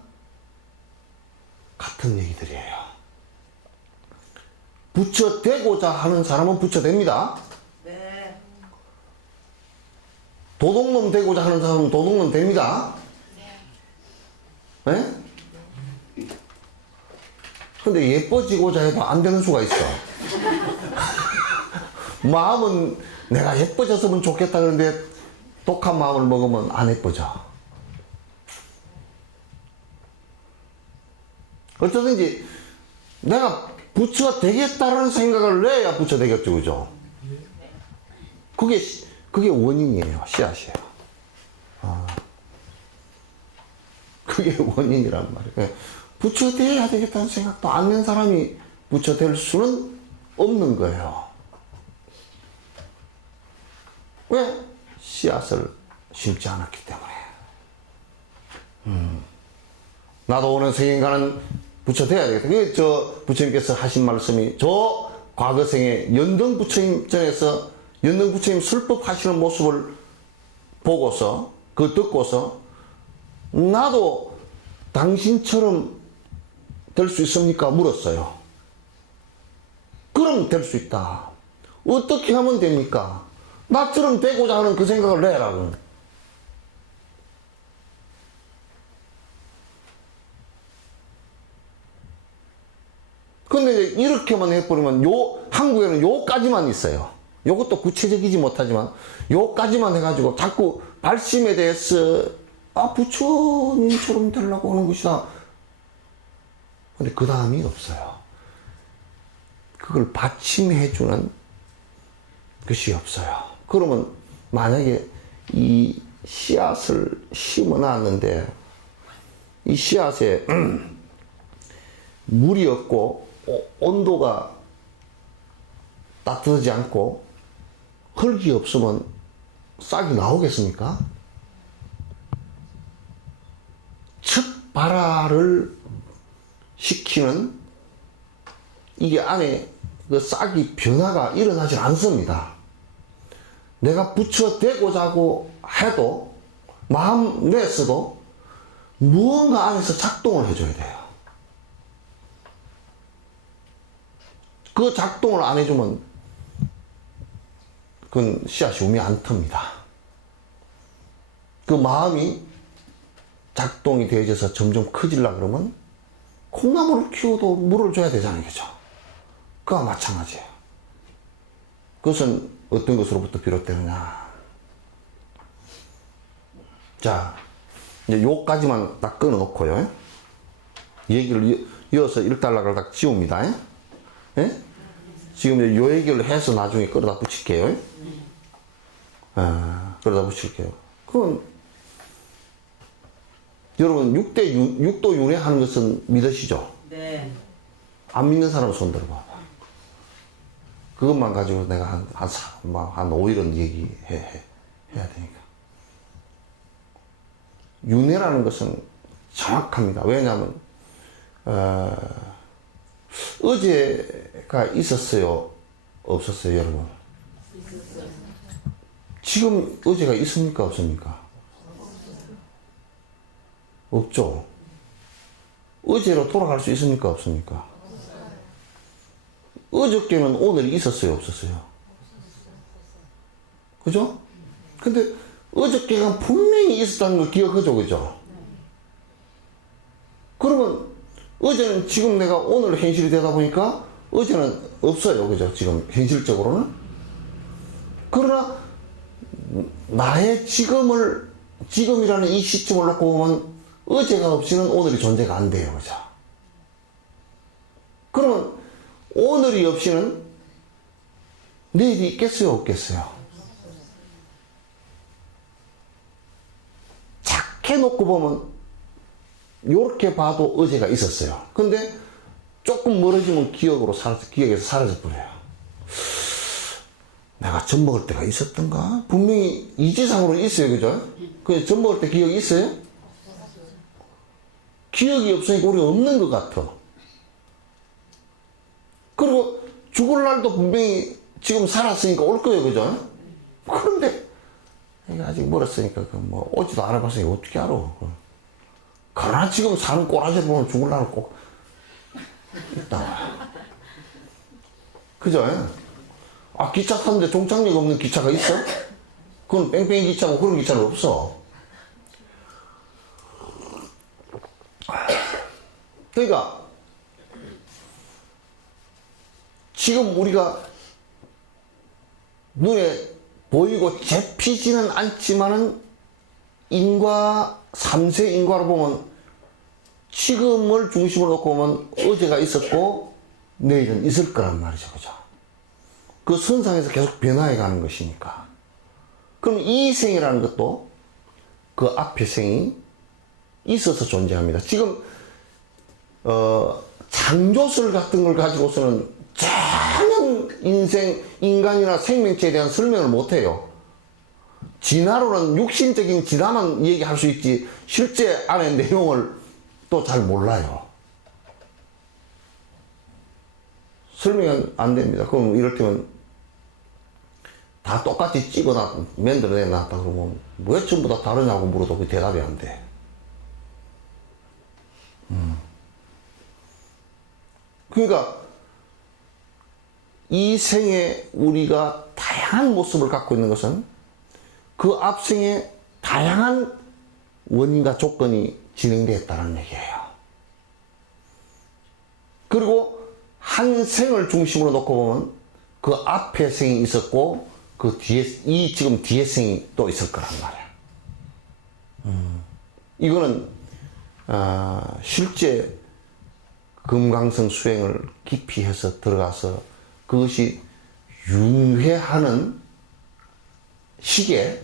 같은 얘기들이에요. 부처 되고자 하는 사람은 부처 됩니다. 네. 도둑놈 되고자 하는 사람은 도둑놈 됩니다. 네? 근데 예뻐지고자 해도 안 되는 수가 있어. 마음은 내가 예뻐졌으면 좋겠다 그러는데 독한 마음을 먹으면 안 예뻐져. 어쩌든지 내가 부처가 되겠다라는 생각을 내야 부처 되겠죠, 그죠? 그게 원인이에요, 씨앗이에요. 그게 원인이란 말이에요. 부처 돼야 되겠다는 생각도 안 낸 사람이 부처 될 수는 없는 거예요. 왜? 씨앗을 심지 않았기 때문에. 나도 오늘 생인가는 부처 돼야 되겠다. 그게 부처님께서 하신 말씀이 저 과거생에 연등 부처님 전에서 연등 부처님 술법 하시는 모습을 보고서 듣고서 나도 당신처럼 될 수 있습니까? 물었어요. 그럼 될 수 있다. 어떻게 하면 됩니까? 나처럼 되고자 하는 그 생각을 내라고. 근데 이렇게만 해버리면 한국에는 요까지만 있어요. 요것도 구체적이지 못하지만 요까지만 해가지고 자꾸 발심에 대해서 부처님처럼 되려고 하는 것이다. 근데 그 다음이 없어요. 그걸 받침해주는 것이 없어요. 그러면 만약에 이 씨앗을 심어놨는데 이 씨앗에 물이 없고 온도가 따뜻하지 않고 흙이 없으면 싹이 나오겠습니까? 첫 발화를 시키는 이게 안에 그 싹이 변화가 일어나질 않습니다. 내가 부처 되고자 하고 해도 마음 냈어도 무언가 안에서 작동을 해줘야 돼요. 그 작동을 안 해주면 그건 씨앗이 우미 안 틉니다. 그 마음이 작동이 되어져서 점점 커지려고 그러면 콩나물을 키워도 물을 줘야 되잖아요. 그죠? 그와 마찬가지예요. 그것은 어떤 것으로부터 비롯되느냐. 자, 이제 요까지만 딱 끊어놓고요. 얘기를 이어서 1달러를 딱 지웁니다. 예? 지금 요 얘기를 해서 나중에 끌어다 붙일게요. 끌어다 붙일게요. 그건 여러분 6도 윤회하는 것은 믿으시죠? 네. 안 믿는 사람 손 들어봐. 그것만 가지고 내가 한 5일은 얘기해야 되니까. 윤회라는 것은 정확합니다. 왜냐하면 어제가 있었어요? 없었어요, 여러분? 있었어요. 지금 어제가 있습니까? 없습니까? 없죠? 어제로 돌아갈 수 있습니까? 없습니까? 어저께는 오늘이 있었어요? 없었어요? 그죠? 근데 어저께가 분명히 있었다는 걸 기억하죠? 그죠? 그러면 어제는 지금 내가 오늘 현실이 되다 보니까 어제는 없어요. 그죠? 지금 현실적으로는. 그러나 나의 지금이라는 이 시점을 놓고 보면 어제가 없이는 오늘이 존재가 안 돼요. 그죠? 그러면 오늘이 없이는 내일이 있겠어요, 없겠어요? 작게 놓고 보면 요렇게 봐도 어제가 있었어요. 근데 조금 멀어지면 기억에서 사라져 버려요. 내가 젖 먹을 때가 있었던가? 분명히 이지상으로 있어요, 그죠? 그 젖 먹을 때 기억이 있어요? 기억이 없으니까 우리가 없는 것 같아. 그리고 죽을 날도 분명히 지금 살았으니까 올 거예요, 그죠? 그런데 이게 아직 멀었으니까 뭐 오지도 않아봤으니까 어떻게 알아? 그러나 지금 사는 꼬라지를 보면 죽을 날은 꼭 있다. 그죠? 아, 기차 탔는데 종착역 없는 기차가 있어? 그건 뺑뺑이 기차고 그런 기차는 없어. 그러니까 지금 우리가 눈에 보이고 잡히지는 않지만은 인과 3세 인과로 보면 지금을 중심으로 놓고 보면 어제가 있었고 내일은 있을 거란 말이죠, 그죠? 그 선상에서 계속 변화해 가는 것이니까. 그럼 이 생이라는 것도 그 앞에 생이 있어서 존재합니다. 지금 창조설 같은 걸 가지고서는 전혀 인간이나 생명체에 대한 설명을 못해요. 진화로는 육신적인 진화만 얘기할 수 있지 실제 안의 내용을 또 잘 몰라요. 설명이 안 됩니다. 그럼 이럴 때면 다 똑같이 만들어내놨다 그러면 왜 전부 다 다르냐고 물어도 그 대답이 안 돼. 그러니까 이 생에 우리가 다양한 모습을 갖고 있는 것은 그 앞생에 다양한 원인과 조건이 진행되었다는 얘기예요. 그리고 한 생을 중심으로 놓고 보면 그 앞에 생이 있었고 그 뒤에 지금 뒤에 생이 또 있을 거란 말이야. 이거는 실제 금강성 수행을 깊이 해서 들어가서 그것이 융회하는 시계,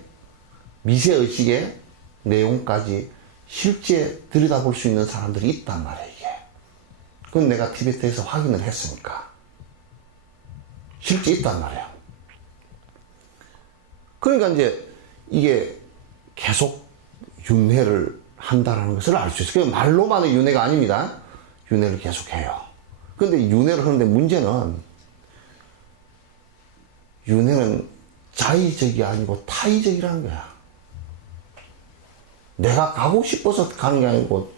미세의식의 내용까지 실제 들여다볼 수 있는 사람들이 있단 말이야, 이게. 그건 내가 티베트에서 확인을 했으니까. 실제 있단 말이야. 그러니까 이제 이게 계속 윤회를 한다는 것을 알 수 있어요. 말로만의 윤회가 아닙니다. 윤회를 계속 해요. 근데 윤회를 하는데 문제는 윤회는 자의적이 아니고 타의적이라는 거야. 내가 가고 싶어서 가는 게 아니고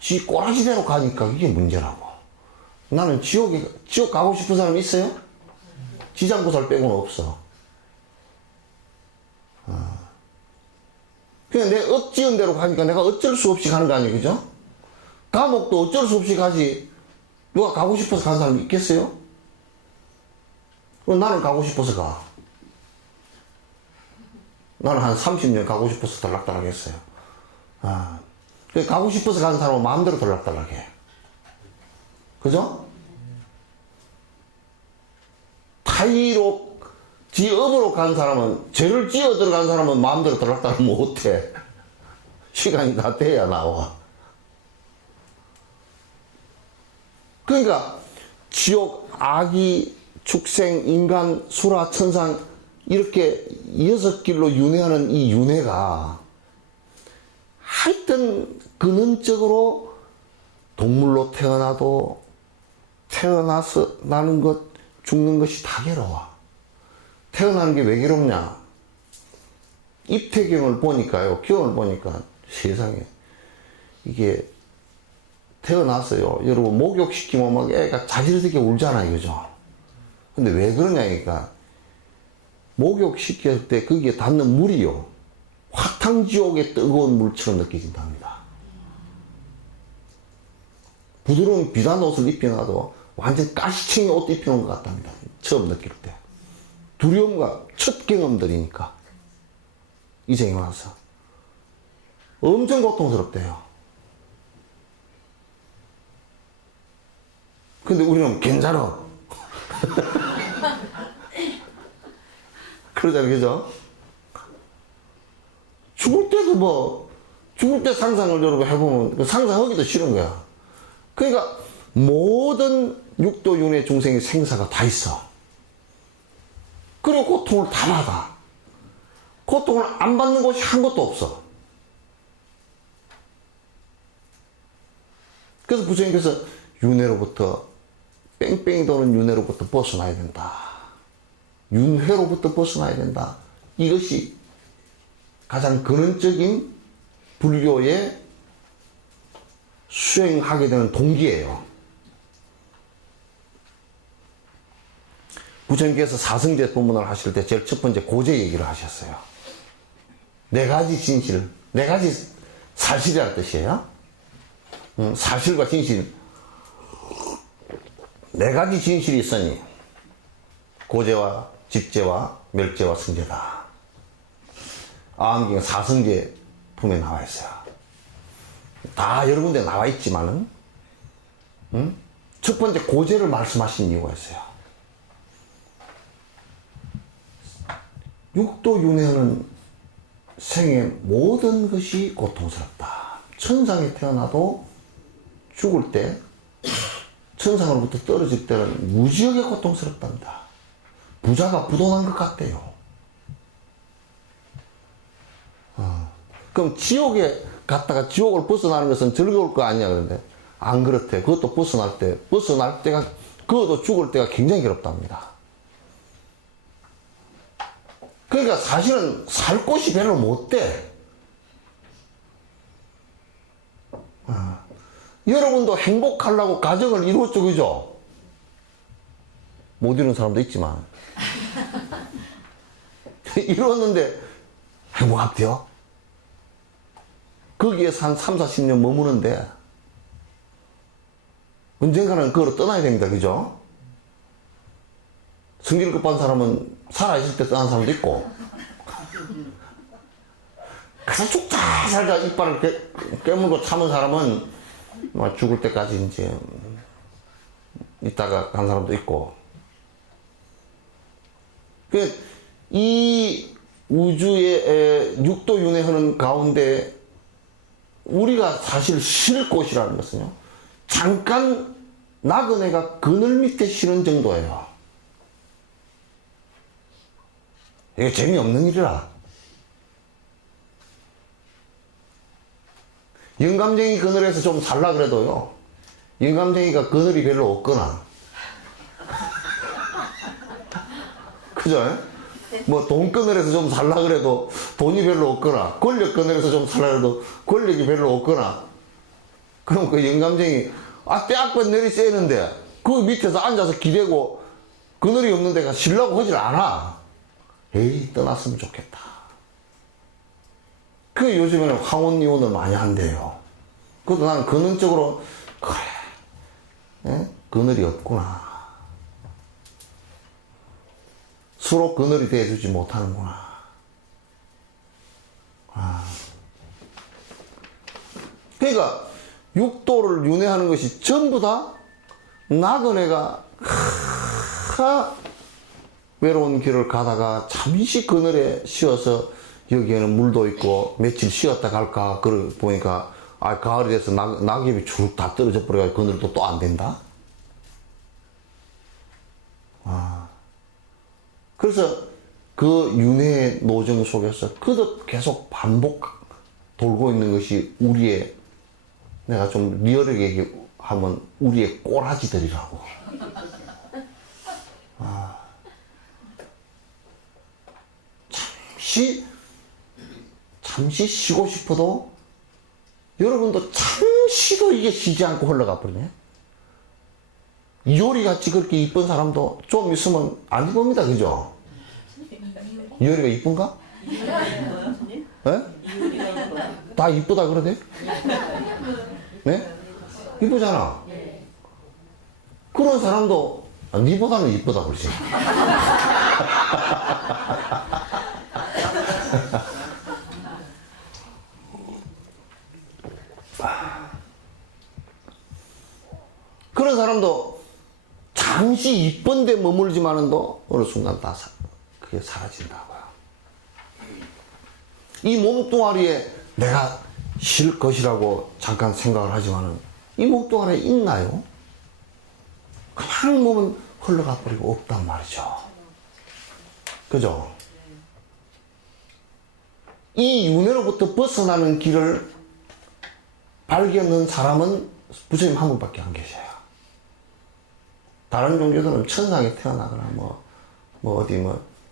지 꼬라지대로 가니까 이게 문제라고. 나는 지옥 가고 싶은 사람 있어요? 지장보살 빼고는 없어. 그냥 내 억지은 대로 가니까 내가 어쩔 수 없이 가는 거 아니에요, 그죠? 감옥도 어쩔 수 없이 가지. 누가 가고 싶어서 가는 사람 있겠어요? 나는 가고 싶어서 가. 나는 한 30년 가고 싶어서 들락달락 했어요. 가고 싶어서 가는 사람은 마음대로 들락달락 해. 그죠? 타의로, 지업으로 간 사람은, 죄를 지어 들어간 사람은 마음대로 들락달락 못해. 시간이 다 돼야 나와. 그러니까, 지옥, 아기, 축생, 인간, 수라, 천상, 이렇게 6길로 윤회하는 이 윤회가 하여튼 근원적으로 동물로 태어나도 태어나서 나는 것, 죽는 것이 다 괴로워. 태어나는 게 왜 괴롭냐? 입퇴경을 보니까요, 경을 보니까 세상에 이게 태어났어요. 여러분 목욕시키면 막 애가 자지러지게 울잖아요, 그죠? 근데 왜 그러냐니까 목욕시킬 때 거기에 닿는 물이요, 화탕지옥의 뜨거운 물처럼 느껴진답니다. 부드러운 비단 옷을 입혀놔도 완전 가시청이 옷 입혀놓은 것 같답니다. 처음 느낄 때. 두려움과 첫 경험들이니까. 이생에 와서. 엄청 고통스럽대요. 근데 우리는 괜찮아. 그러잖아요, 그죠? 죽을 때도 뭐, 죽을 때 상상을 여러분 해보면 그 상상하기도 싫은 거야. 그러니까 모든 육도 윤회 중생의 생사가 다 있어. 그리고 고통을 다 받아. 고통을 안 받는 곳이 한 곳도 없어. 그래서 부처님께서 윤회로부터, 뺑뺑이 도는 윤회로부터 벗어나야 된다. 윤회로부터 벗어나야 된다. 이것이 가장 근원적인 불교의 수행하게 되는 동기예요. 부처님께서 사성제 법문을 하실 때 제일 첫 번째 고제 얘기를 하셨어요. 네 가지 진실, 네 가지 사실이라는 뜻이에요. 사실과 진실. 네 가지 진실이 있으니 고제와 집제와 멸제와 승제다. 아함경 사성제 품에 나와 있어요. 다 여러 군데 나와 있지만은 첫 번째 고제를 말씀하신 이유가 있어요. 육도 윤회하는 생의 모든 것이 고통스럽다. 천상에 태어나도 죽을 때 천상으로부터 떨어질 때는 무지하게 고통스럽답니다. 부자가 부도난 것 같대요. 그럼 지옥에 갔다가 지옥을 벗어나는 것은 즐거울 거 아니야. 그런데 안 그렇대. 그것도 벗어날 때가 그것도 죽을 때가 굉장히 괴롭답니다. 그러니까 사실은 살 곳이 별로 못 돼. 여러분도 행복하려고 가정을 이루었죠, 그죠? 못 이룬 사람도 있지만. 이루었는데 행복합디요? 거기에서 한 3, 40년 머무는데 언젠가는 그걸 떠나야 됩니다, 그죠? 성질 급한 사람은 살아있을 때 떠난 사람도 있고, 그래서 죽자 살자 이빨을 깨물고 참은 사람은 죽을 때까지 이제 있다가 간 사람도 있고. 이 우주의 육도 윤회하는 가운데 우리가 사실 쉴 곳이라는 것은요, 잠깐 나그네가 그늘 밑에 쉬는 정도예요. 이게 재미없는 일이라. 영감쟁이 그늘에서 좀 살라 그래도요, 영감쟁이가 그늘이 별로 없거나, 그죠? 뭐 돈 그늘에서 좀 살라 그래도 돈이 별로 없거나, 권력 그늘에서 좀 살라 그래도 권력이 별로 없거나, 그럼 그 영감쟁이 떼약볕 내리 쐬는데 그 밑에서 앉아서 기대고 그늘이 없는 데가 쉬려고 하질 않아. 에이, 떠났으면 좋겠다. 그 요즘에는 황혼 이혼을 많이 한대요. 그래도 나는 근원적으로 그래, 그늘이 없구나. 서로 그늘이 되어주지 못하는구나. 그러니까 육도를 윤회하는 것이 전부 다 나그네가 외로운 길을 가다가 잠시 그늘에 쉬어서 여기에는 물도 있고 며칠 쉬었다 갈까 그걸 보니까 가을이 돼서 낙엽이 주룩 다 떨어져 버려서 그늘도 또 안 된다. 그래서 그 윤회의 노정 속에서 그도 계속 반복 돌고 있는 것이 우리의, 내가 좀 리얼하게 하면 우리의 꼬라지들이라고. 잠시 쉬고 싶어도 여러분도 잠시도 이게 쉬지 않고 흘러가 버리네. 이효리같이 그렇게 이쁜 사람도 좀 있으면 안 이쁩니다, 그죠? 이효리가 이쁜가? 네? 다 이쁘다 그러대? 네? 이쁘잖아. 그런 사람도 니보다는 이쁘다 그러지. 그런 사람도 잠시 이쁜데 머물지만은도 어느 순간 다 그게 사라진다고요. 이 몸뚱아리에 내가 쉴 것이라고 잠깐 생각을 하지만은 이 몸뚱아리에 있나요? 그냥 몸은 흘러가 버리고 없단 말이죠. 그죠? 이 윤회로부터 벗어나는 길을 발견한 사람은 부처님 한 분밖에 안 계셔요. 다른 종교들은 천상에 태어나거나 어디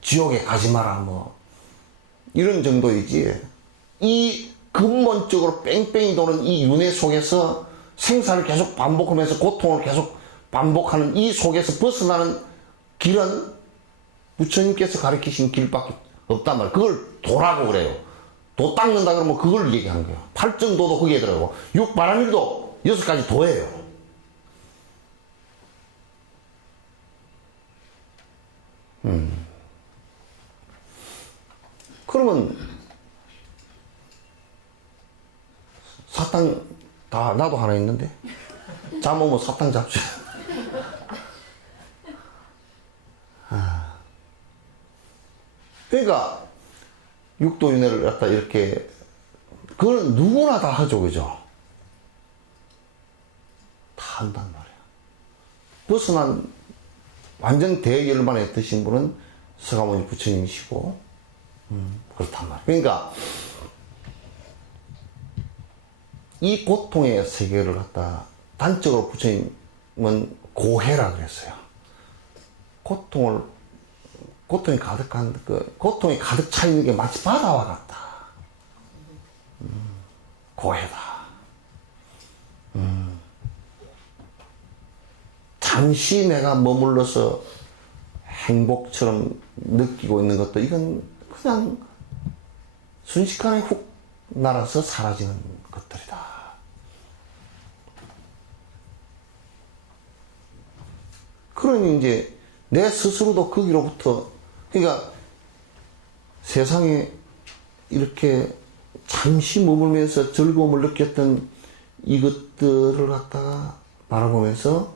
지옥에 가지 마라 이런 정도이지, 이 근본적으로 뺑뺑이 도는 이 윤회 속에서 생사를 계속 반복하면서 고통을 계속 반복하는 이 속에서 벗어나는 길은 부처님께서 가르치신 길밖에 없단 말이에요. 그걸 도라고 그래요. 도 닦는다 그러면 그걸 얘기하는 거예요. 팔정도도 거기에 들어가고 육바라밀도 6가지 도예요. 그러면 사탕 다 나도 하나 있는데 잠 오면 사탕 잡지. 그러니까 육도윤회를 갖다 이렇게, 그건 누구나 다 하죠, 그죠? 다 한단 말이야. 벗어난 완전 대열반에 드신 분은 서가모니 부처님이시고, 그렇단 말이야. 그러니까 이 고통의 세계를 갖다 단적으로 부처님은 고해라 그랬어요. 고통이 가득한, 고통이 가득 차 있는 게 마치 바다와 같다. 고해다. 잠시 내가 머물러서 행복처럼 느끼고 있는 것도 이건 그냥 순식간에 훅 날아서 사라지는 것들이다. 그러니 이제 내 스스로도 거기로부터, 그러니까 세상에 이렇게 잠시 머물면서 즐거움을 느꼈던 이것들을 갖다가 바라보면서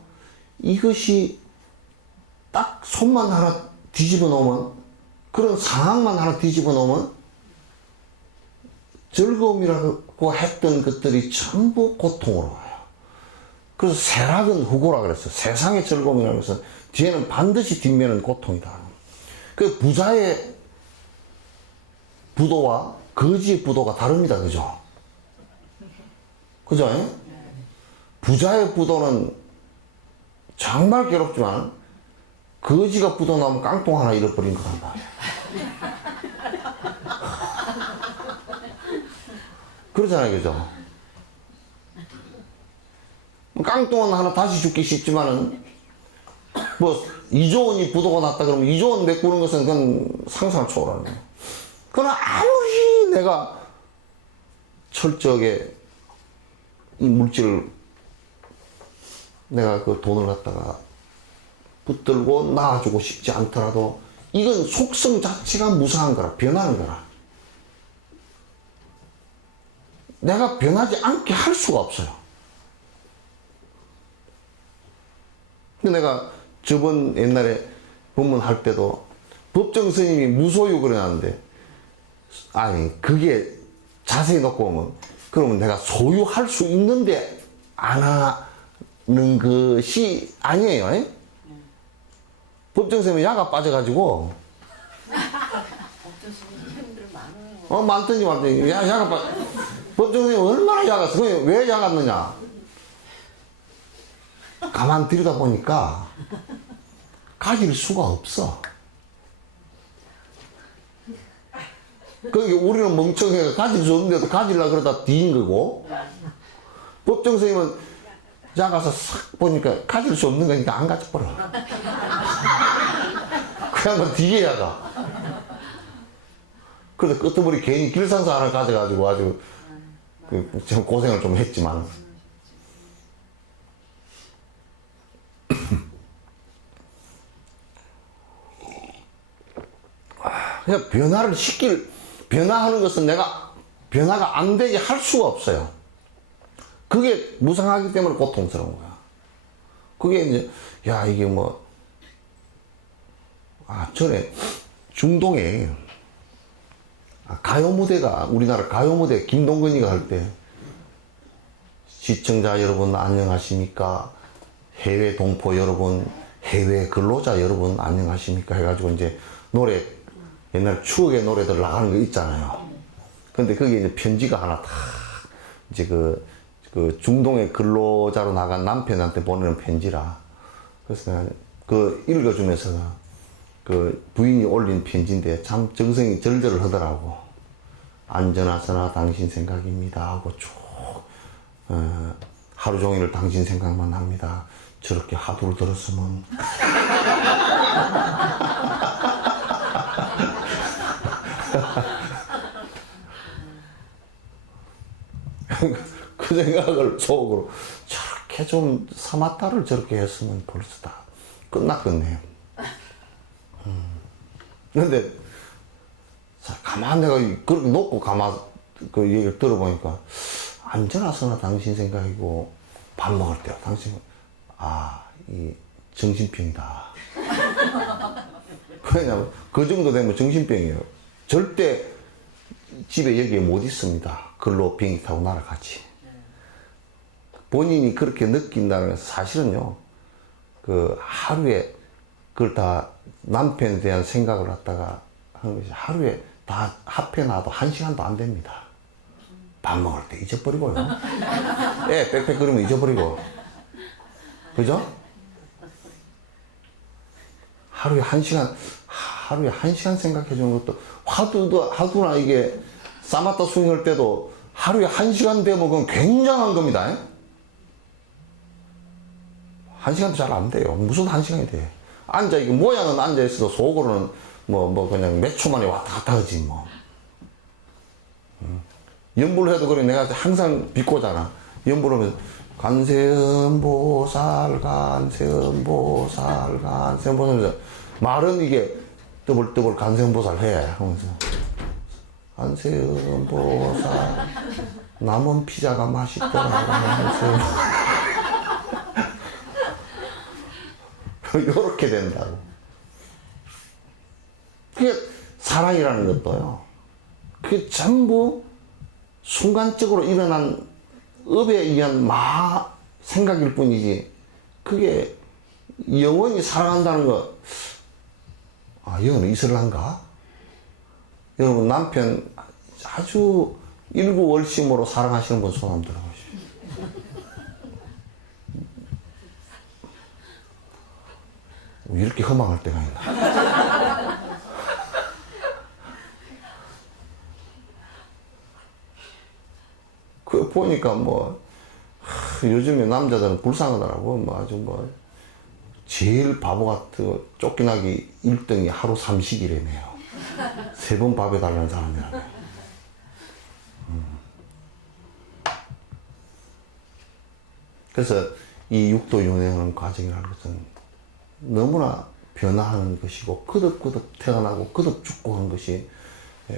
이것이 딱 손만 하나 뒤집어 놓으면, 그런 상황만 하나 뒤집어 놓으면 즐거움이라고 했던 것들이 전부 고통으로 와요. 그래서 세락은 후고라 그랬어요. 세상의 즐거움이라고 해서 뒤에는 반드시 뒷면은 고통이다. 그 부자의 부도와 거지의 부도가 다릅니다. 그죠? 그죠? 부자의 부도는 정말 괴롭지만 거지가 부도 나면 깡통 하나 잃어버린 거란 말이야. 그러잖아요. 그죠? 깡통은 하나 다시 죽기 쉽지만은 2조 원이 부도가 났다 그러면 2조 원 메꾸는 것은 그건 상상을 초월하는 거예요. 그러나 아무리 내가 철저하게 이 물질을, 내가 그 돈을 갖다가 붙들고 나아주고 싶지 않더라도 이건 속성 자체가 무상한 거라, 변하는 거라. 내가 변하지 않게 할 수가 없어요. 근데 내가 저번 옛날에 법문할 때도 법정 스님이 무소유 그러는데, 아니 그게 자세히 놓고 보면, 그러면 내가 소유할 수 있는데 안 하는 것이 아니에요. 법정 스님은 야가 빠져가지고 많더니 야가 법정 스님 얼마나 야갔어. 왜 야갔느냐, 가만 들여다 보니까 가질 수가 없어. 그게 우리는 멍청해서 가질 수 없는데도 가지려고 그러다 뒤인 거고, 법정 스님은 야가서 싹 보니까 가질 수 없는 거니까 안 가져버려. 그냥 뒤에 야가. 그래서 끝머리 괜히 길상사 하나 가져가지고 아주 참 고생을 좀 했지만. 그냥 변화하는 것은 내가 변화가 안 되게 할 수가 없어요. 그게 무상하기 때문에 고통스러운 거야. 그게 이제, 이게 전에 중동에 가요 무대가, 우리나라 가요 무대 김동건이가 할 때 시청자 여러분 안녕하십니까? 해외 동포 여러분, 해외 근로자 여러분 안녕하십니까? 해가지고 이제 노래, 옛날 추억의 노래들 나가는 거 있잖아요. 근데 거기에 이제 편지가 하나 딱, 이제 그 중동의 근로자로 나간 남편한테 보내는 편지라. 그래서 내가 그 읽어주면서 그 부인이 올린 편지인데 참 정성이 절절을 하더라고. 안전하서나 당신 생각입니다 하고 쭉 하루 종일 당신 생각만 합니다. 저렇게 하두를 들었으면 그 생각을 속으로 저렇게 좀 사마타를 저렇게 했으면 벌써 다 끝났겠네요. 근데 가만 내가 그렇게 놓고 가만 그 얘기를 들어보니까 안전하서나 당신 생각이고 밥 먹을 때요 당신 이 정신병이다. 왜냐면 그 정도 되면 정신병이에요. 절대 집에 여기에 못 있습니다. 글로 비행기 타고 날아가지. 본인이 그렇게 느낀다는 사실은요. 그 하루에 그걸 다 남편에 대한 생각을 갖다가 하는 것이 하루에 다 합해놔도 1시간도 안 됩니다. 밥 먹을 때 잊어버리고요. 예, 빽빽 그러면 잊어버리고. 그죠? 하루에 1시간 생각해 주는 것도 화두나 이게 사마타 스윙할 때도 하루에 1시간 되면 그건 굉장한 겁니다. 1시간도 잘 안 돼요. 무슨 1시간이 돼. 이게 모양은 앉아있어도 속으로는 그냥 몇 초 만에 왔다 갔다 하지, 뭐. 연불 해도 그래. 내가 항상 비꼬잖아. 연불 하면, 간세음보살, 간세음보살, 간세음보살. 말은 이게 뜨블뜨블 간세음보살 해. 하면서. 간세음보살, 남은 피자가 맛있더라. 간세음보살. 요렇게 된다고. 그게 사랑이라는 것도요. 그게 전부 순간적으로 일어난 업에 의한 생각일 뿐이지. 그게 영원히 사랑한다는 거, 이거는 있을란가? 여러분, 남편 아주 일구월심으로 사랑하시는 분 손 한번 들어보십시오. 이렇게 허망할 때가 있나? 그 보니까 요즘에 남자들은 불쌍하더라고. 아주 제일 바보 같은 쫓겨나기 1등이 하루 30일이네요. 3번 밥 해달라는 사람이라네. 그래서 이 육도 윤회하는 과정이라는 것은 너무나 변화하는 것이고 거듭거듭 태어나고 거듭 죽고 하는 것이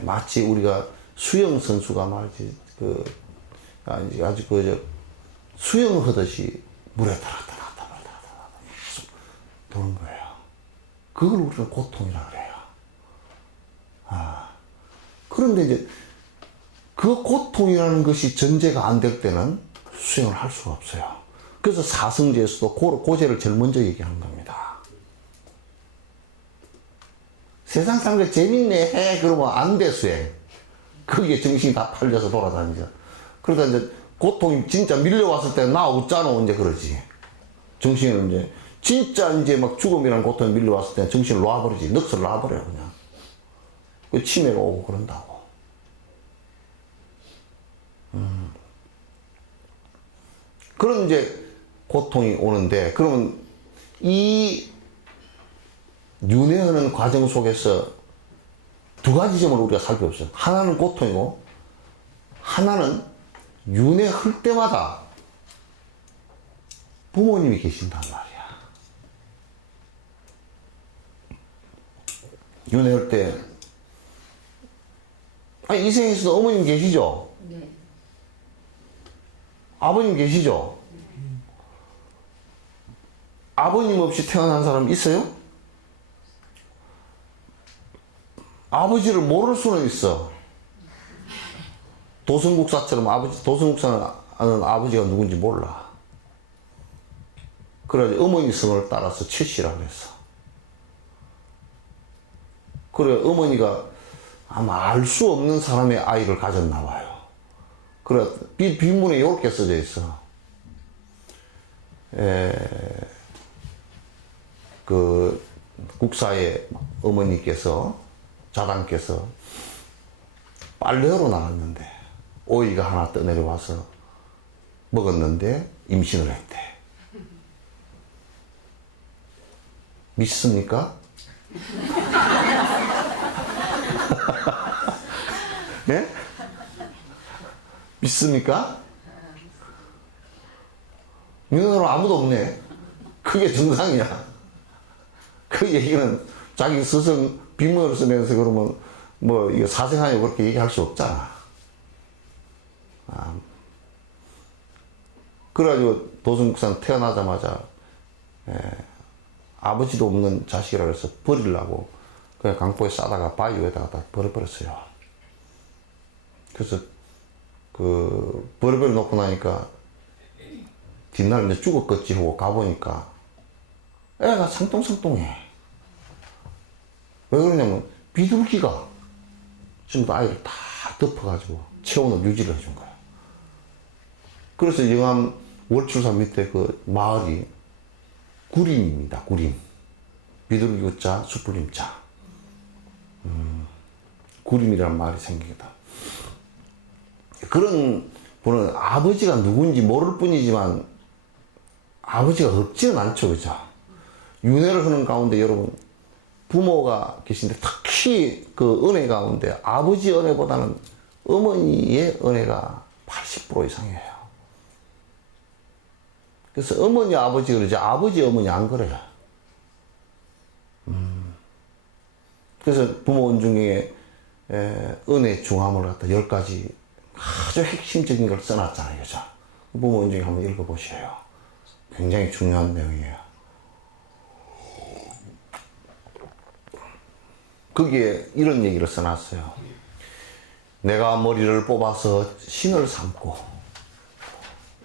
마치 우리가 수영 선수가 말이지 수영하듯이 물에 들어갔다 계속 도는 거예요. 그걸 우리는 고통이라 그래요. 그런데 이제 그 고통이라는 것이 전제가 안 될 때는 수영을 할 수가 없어요. 그래서 사성제에서도 고제를 제일 먼저 얘기하는 겁니다. 세상 사는 거 재밌네 해 그러면 안 돼 수행. 거기에 정신이 다 팔려서 돌아다니죠. 그러다 이제 고통이 진짜 밀려왔을 때 나 웃잖아 이제 그러지. 정신은 이제 진짜 이제 막 죽음이라는 고통이 밀려왔을 때 정신을 놔버리지. 넋을 놔버려 그냥. 그 치매가 오고 그런다고. 그런 이제 고통이 오는데 그러면 이 윤회하는 과정 속에서 두 가지 점을 우리가 살펴보죠. 하나는 고통이고 하나는 윤회할 때마다 부모님이 계신단 말이야. 윤회할 때 이 생에서도 어머님 계시죠? 네. 아버님 계시죠? 아버님 없이 태어난 사람 있어요? 아버지를 모를 수는 있어. 도승국사처럼 도승국사는 아버지가 누군지 몰라. 그래, 어머니 성을 따라서 칠씨라고 그랬어. 그래, 어머니가 아마 알 수 없는 사람의 아이를 가졌나 봐요. 그래, 빈문에 이렇게 써져 있어. 그, 국사의 어머니께서, 자당께서 빨래하러 나갔는데, 오이가 하나 떠내려와서 먹었는데, 임신을 했대. 믿습니까? 예? 믿습니까? 믿는 사람 아무도 없네. 그게 정상이야. 그 얘기는 자기 스승 빈문으로 쓰면서 그러면 뭐 이거 사생아니 그렇게 얘기할 수 없잖아. 그래가지고 도승국사는 태어나자마자 아버지도 없는 자식이라 그래서 버리려고 그냥 강포에 싸다가 바위에다가 다 버려버렸어요. 그래서 그 버려버려 놓고 나니까 뒷날 이제 죽었겠지 하고 가보니까 애가 상똥상똥해. 왜 그러냐면 비둘기가 지금도 아이를 다 덮어가지고 체온을 유지를 해준 거야. 그래서 영암 월출산 밑에 그 마을이 구림입니다. 구림. 비둘기 우자 숯불림자. 구림이라는 마을이 생기다. 그런 분은 아버지가 누군지 모를 뿐이지만 아버지가 없지는 않죠. 그죠? 윤회를 하는 가운데 여러분 부모가 계신데 특히 그 은혜 가운데 아버지 은혜보다는 어머니의 은혜가 80% 이상이에요. 그래서 어머니 아버지 그러지 아버지 어머니 안 그래요. 그래서 부모 중에 은혜 중함을 갖다 10가지 아주 핵심적인 걸 써놨잖아요. 그죠? 부모 중에 한번 읽어보세요. 굉장히 중요한 내용이에요. 거기에 이런 얘기를 써놨어요. 내가 머리를 뽑아서 신을 삼고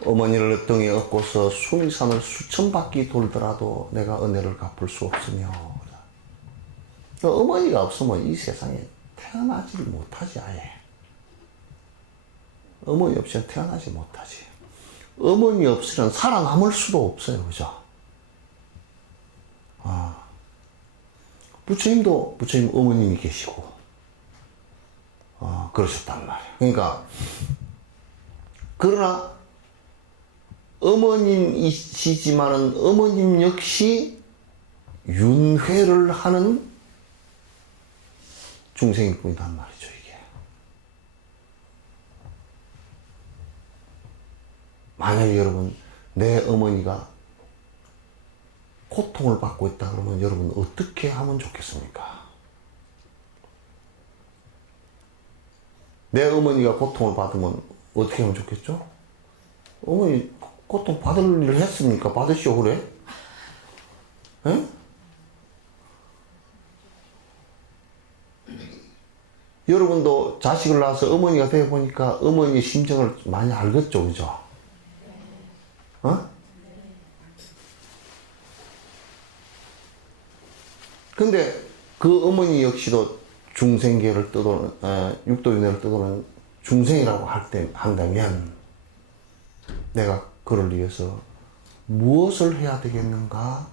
어머니를 등에 업고서 수미산을 수천 바퀴 돌더라도 내가 은혜를 갚을 수 없으며 어머니가 없으면 이 세상에 태어나지 못하지. 아예 어머니 없이는 태어나지 못하지. 어머니 없이는 살아남을 수도 없어요. 그죠? 부처님도 부처님 어머님이 계시고 그러셨단 말이에요. 그러니까 그러나 어머님이시지만은 어머님 역시 윤회를 하는 중생일 뿐이란 말이죠. 이게 만약에 여러분 내 어머니가 고통을 받고 있다 그러면 여러분 어떻게 하면 좋겠습니까? 내 어머니가 고통을 받으면 어떻게 하면 좋겠죠? 어머니 고통 받을 일을 했습니까? 받으시오 그래? 에? 여러분도 자식을 낳아서 어머니가 되어보니까 어머니의 심정을 많이 알겠죠, 그죠? 근데 그 어머니 역시도 중생계를 떠도는, 육도윤회를 떠도는 중생이라고 한다면 내가 그를 위해서 무엇을 해야 되겠는가를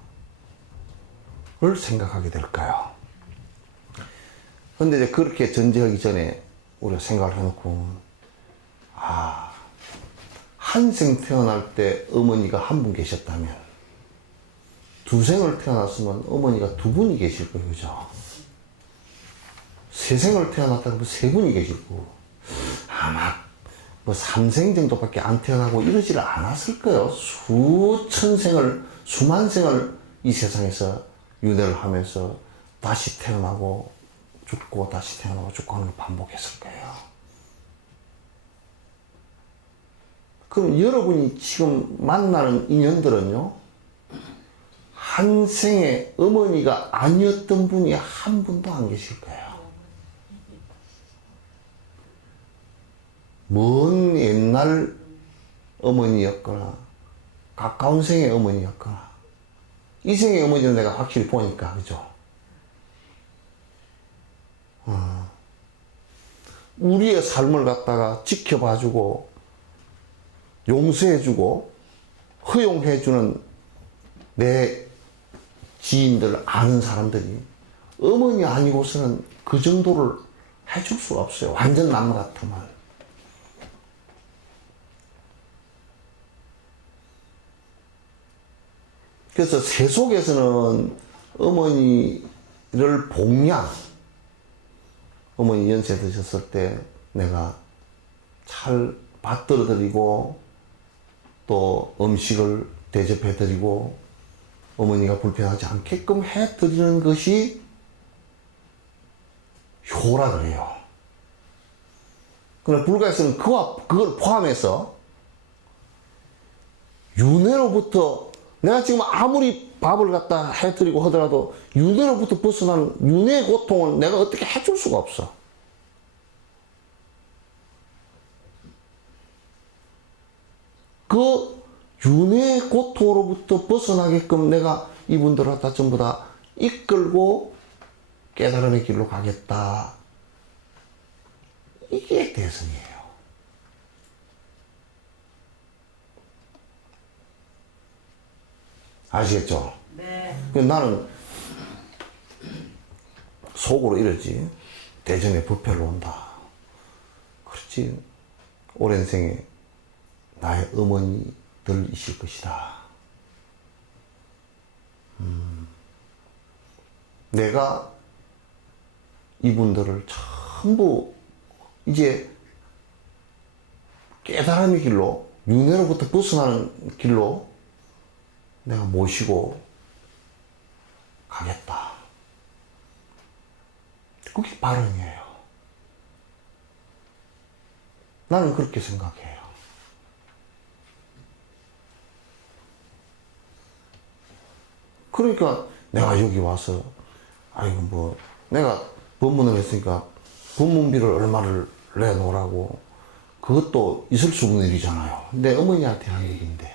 생각하게 될까요? 근데 이제 그렇게 전제하기 전에 우리가 생각을 해놓고, 한 생 태어날 때 어머니가 한 분 계셨다면, 두 생을 태어났으면 어머니가 두 분이 계실 거예요. 그죠? 세 생을 태어났다 그러면 세 분이 계실 거고, 아마 뭐 3생 정도밖에 안 태어나고 이러지를 않았을 거예요. 수천 생을, 수만 생을 이 세상에서 윤회를 하면서 다시 태어나고 죽고 다시 태어나고 죽고 하는 걸 반복했을 거예요. 그럼 여러분이 지금 만나는 인연들은요, 한 생에 어머니가 아니었던 분이 한 분도 안 계실 거예요. 먼 옛날 어머니였거나 가까운 생의 어머니였거나 이 생의 어머니는 내가 확실히 보니까 그죠? 우리의 삶을 갖다가 지켜봐주고 용서해주고 허용해주는 내 지인들 아는 사람들이 어머니 아니고서는 그 정도를 해줄 수가 없어요. 완전 남 같으면. 그래서 세속에서는 어머니를 봉양, 어머니 연세 드셨을 때 내가 잘 받들어 드리고 또 음식을 대접해 드리고 어머니가 불편하지 않게끔 해 드리는 것이 효라 그래요. 그러나 불가에서는 그걸 포함해서 윤회로부터 내가 지금 아무리 밥을 갖다 해드리고 하더라도 윤회로부터 벗어나는 윤회의 고통을 내가 어떻게 해줄 수가 없어. 그 윤회의 고통으로부터 벗어나게끔 내가 이분들을 갖다 전부 다 이끌고 깨달음의 길로 가겠다. 이게 대승이에요. 아시겠죠? 네. 나는 속으로 이러지. 대전에 부패를 온다. 그렇지. 오랜 생에 나의 어머니들이실 것이다. 내가 이분들을 전부 이제 깨달음의 길로, 윤회로부터 벗어나는 길로 내가 모시고 가겠다. 그게 발언이에요. 나는 그렇게 생각해요. 그러니까 내가 여기 와서 아이고 뭐 내가 법문을 했으니까 법문비를 얼마를 내놓으라고 그것도 있을 수 없는 일이잖아요. 내 어머니한테 한 얘기인데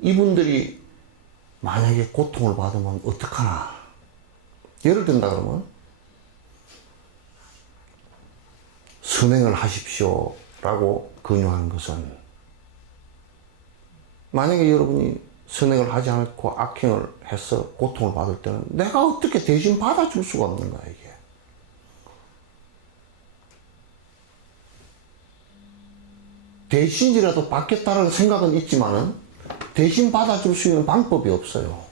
이분들이 만약에 고통을 받으면 어떡하나. 예를 든다 그러면 선행을 하십시오 라고 권유하는 것은 만약에 여러분이 선행을 하지 않고 악행을 해서 고통을 받을 때는 내가 어떻게 대신 받아줄 수가 없는 거야 이게. 대신이라도 받겠다는 생각은 있지만은 대신 받아줄 수 있는 방법이 없어요.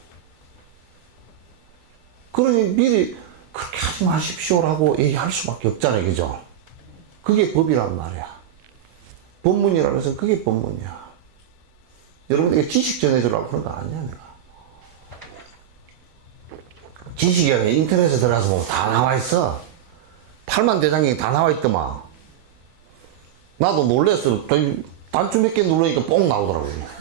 그러니 미리 그렇게 하지 마십시오라고 얘기할 수밖에 없잖아요. 그죠? 그게 법이란 말이야. 법문이라고 해서 그게 법문이야. 여러분에게 지식 전해주려고 그런 거 아니야, 내가. 지식이 아니라 인터넷에 들어가서 보면 다 나와 있어. 팔만대장경이 다 나와 있더만. 나도 놀랬어. 단추 몇 개 누르니까 뽕 나오더라고요.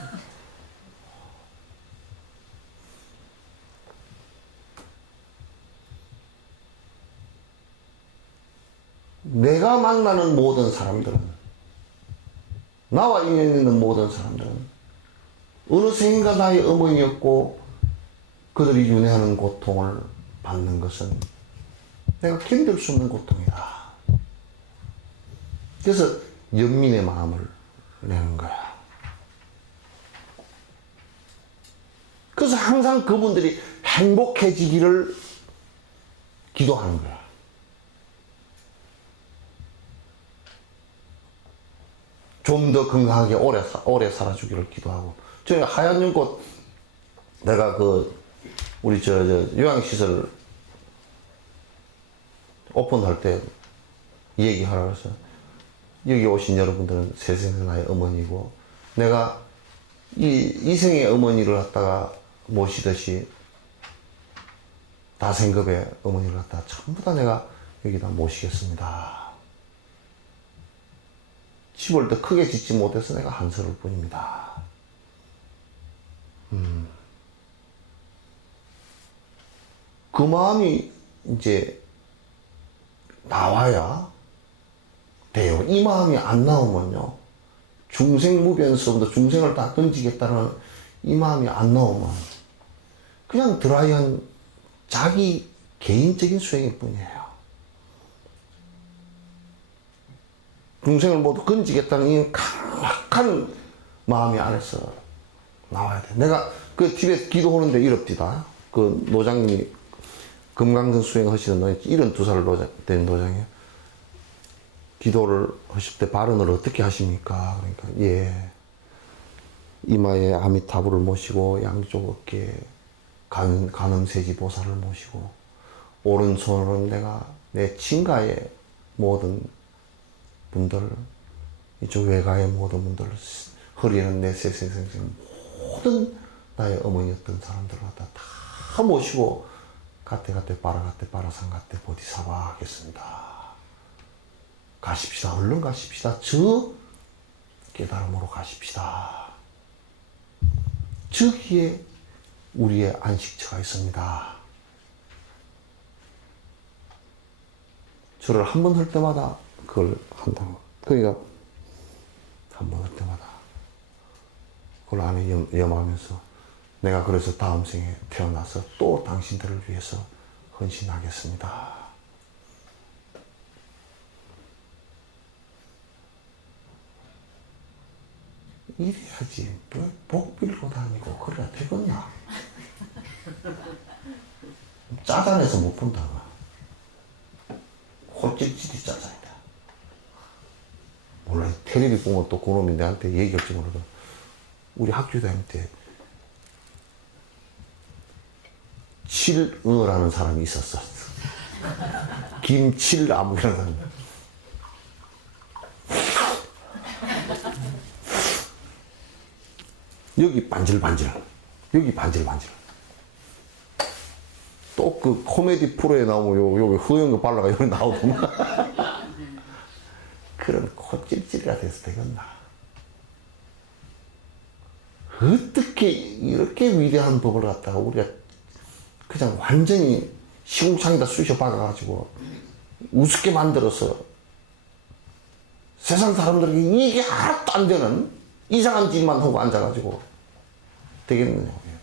내가 만나는 모든 사람들은, 나와 인연 있는 모든 사람들은 어느 생인가 나의 어머니였고 그들이 윤회하는 고통을 받는 것은 내가 견딜 수 없는 고통이다. 그래서 연민의 마음을 내는 거야. 그래서 항상 그분들이 행복해지기를 기도하는 거야. 좀 더 건강하게 오래 살아주기를 기도하고. 저희 하얀 연꽃, 내가 우리 요양시설 오픈할 때 얘기하라고 해서, 여기 오신 여러분들은 세상의 나의 어머니고, 내가 이생의 어머니를 갖다가 모시듯이, 다생급의 어머니를 갖다가 전부 다 내가 여기다 모시겠습니다. 집을 더 크게 짓지 못해서 내가 한서를 뿐입니다. 그 마음이 이제 나와야 돼요. 이 마음이 안 나오면요. 중생무변서부터 중생을 다 던지겠다는 이 마음이 안 나오면 그냥 드라이한 자기 개인적인 수행일 뿐이에요. 중생을 모두 건지겠다는 이 강력한 마음이 안에서 나와야 돼. 내가 그 집에 기도하는데 이럽디다. 그 노장님이 금강산 수행하시는 노장, 72살 된 노장이에요. 기도를 하실 때 발언을 어떻게 하십니까? 그러니까 예, 이마에 아미타불을 모시고 양쪽 어깨에 간음세지 보살을 모시고 오른손으로는 내가 내 친가의 모든 분들, 이쪽 외가의 모든 분들, 허리에는 내 세세생생 모든 나의 어머니였던 사람들을 갖다 다 모시고 가테가테 빠라가테 빠라상가테 보디사바 하겠습니다. 가십시다. 얼른 가십시다. 저 깨달음으로 가십시다. 저기에 우리의 안식처가 있습니다. 저를 한 번 할 때마다 그걸 한다는 거. 그러니까 한 번 할 때마다 그걸 안에 염하면서 내가 그래서 다음 생에 태어나서 또 당신들을 위해서 헌신하겠습니다. 이래야지. 뭐 복 빌고 다니고 그래야 되겠나? 짜잔해서 못 본다. 홀찔찔이 짜잔이다. 몰라. 텔레비 보면 또 그놈이 내한테 얘기할지 모르고 우리 학교 다닐 때 칠의라는 사람이 있었어. 김칠암이라는 사람. 여기 반질반질, 여기 반질반질. 또 그 코미디 프로에 나오면 요 허연 거 발라가 여기 나오더만. 그런 콧질질이가 돼서 되겠나? 어떻게 이렇게 위대한 법을 갖다가 우리가 그냥 완전히 시궁창에다 쑤셔 박아가지고 우습게 만들어서 세상 사람들에게 이게 하나도 안 되는 이상한 짓만 하고 앉아가지고 되겠느냐고요.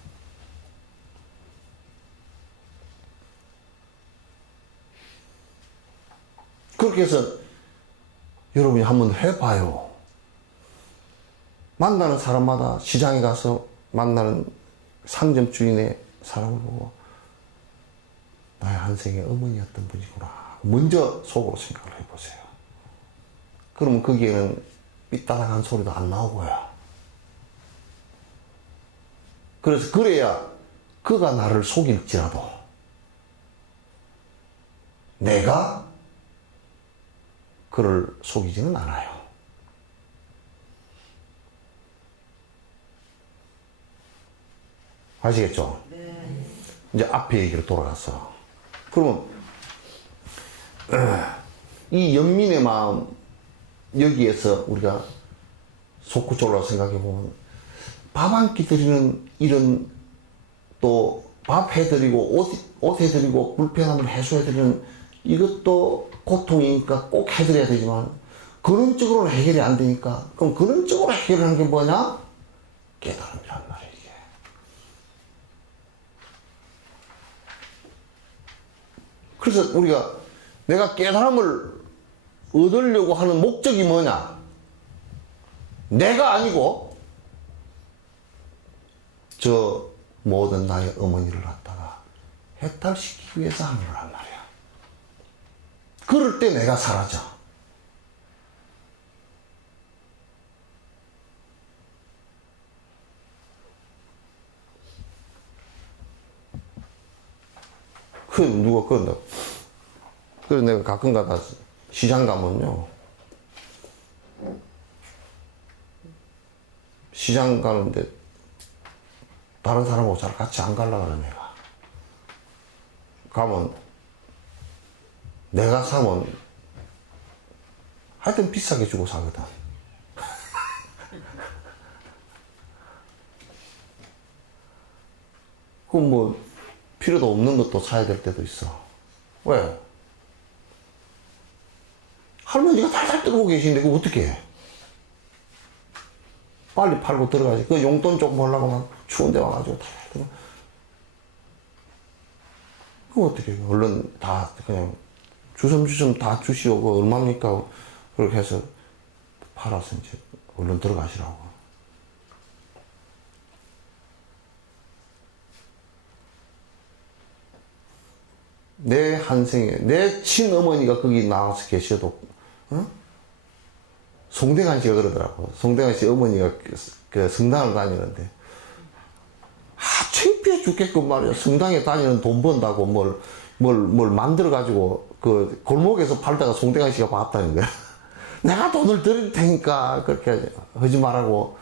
그렇게 해서 여러분이 한번 해봐요. 만나는 사람마다 시장에 가서 만나는 상점 주인의 사람을 보고 나의 한생의 어머니였던 분이구나. 먼저 속으로 생각을 해보세요. 그러면 거기에는 삐따랑한 소리도 안 나오고요. 그래서 그래야 그가 나를 속일지라도 내가 그를 속이지는 않아요. 아시겠죠? 네. 이제 앞에 얘기로 돌아갔어. 그러면 이 연민의 마음 여기에서 우리가 속구적으로 생각해보면 밥 한 끼 드리는 이런 또 밥 해드리고 옷 해드리고 불편함을 해소해드리는 이것도 고통이니까 꼭 해드려야 되지만 근원적으로는 해결이 안 되니까 그럼 근원적으로 해결하는 게 뭐냐? 깨달음이란 말이에요. 이게. 그래서 우리가 내가 깨달음을 얻으려고 하는 목적이 뭐냐? 내가 아니고 저 모든 나의 어머니를 갖다가 해탈시키기 위해서 하는 거란 말이야. 그럴 때 내가 사라져. 그 누가 그런다고. 그래서 내가 가끔 가다 시장 가면요. 시장 가는데 다른 사람하고 잘 같이 안 가려고 그래, 내가. 가면 내가 사면 하여튼 비싸게 주고 사거든. 그럼 뭐 필요도 없는 것도 사야 될 때도 있어. 왜? 할머니가 달달 뜨고 계신데 그거 어떻게 해? 빨리 팔고 들어가지. 그 용돈 조금 벌려고 막 추운데 와가지고 달달 뜨고. 그거 어떻게 해? 얼른 다 그냥 주섬주섬 다 주시오고 얼마입니까? 그렇게 해서 팔아서 이제 얼른 들어가시라고. 내 한생에 내 친어머니가 거기 나와서 계셔도 어? 송대관 씨가 그러더라고. 송대관 씨 어머니가 그 성당을 다니는데 창피해 죽겠건 말이야. 성당에 다니는 돈 번다고 뭘 만들어가지고 그 골목에서 팔다가 송대관 씨가 봤다는 거야. 내가 돈을 드릴 테니까 그렇게 하지 말라고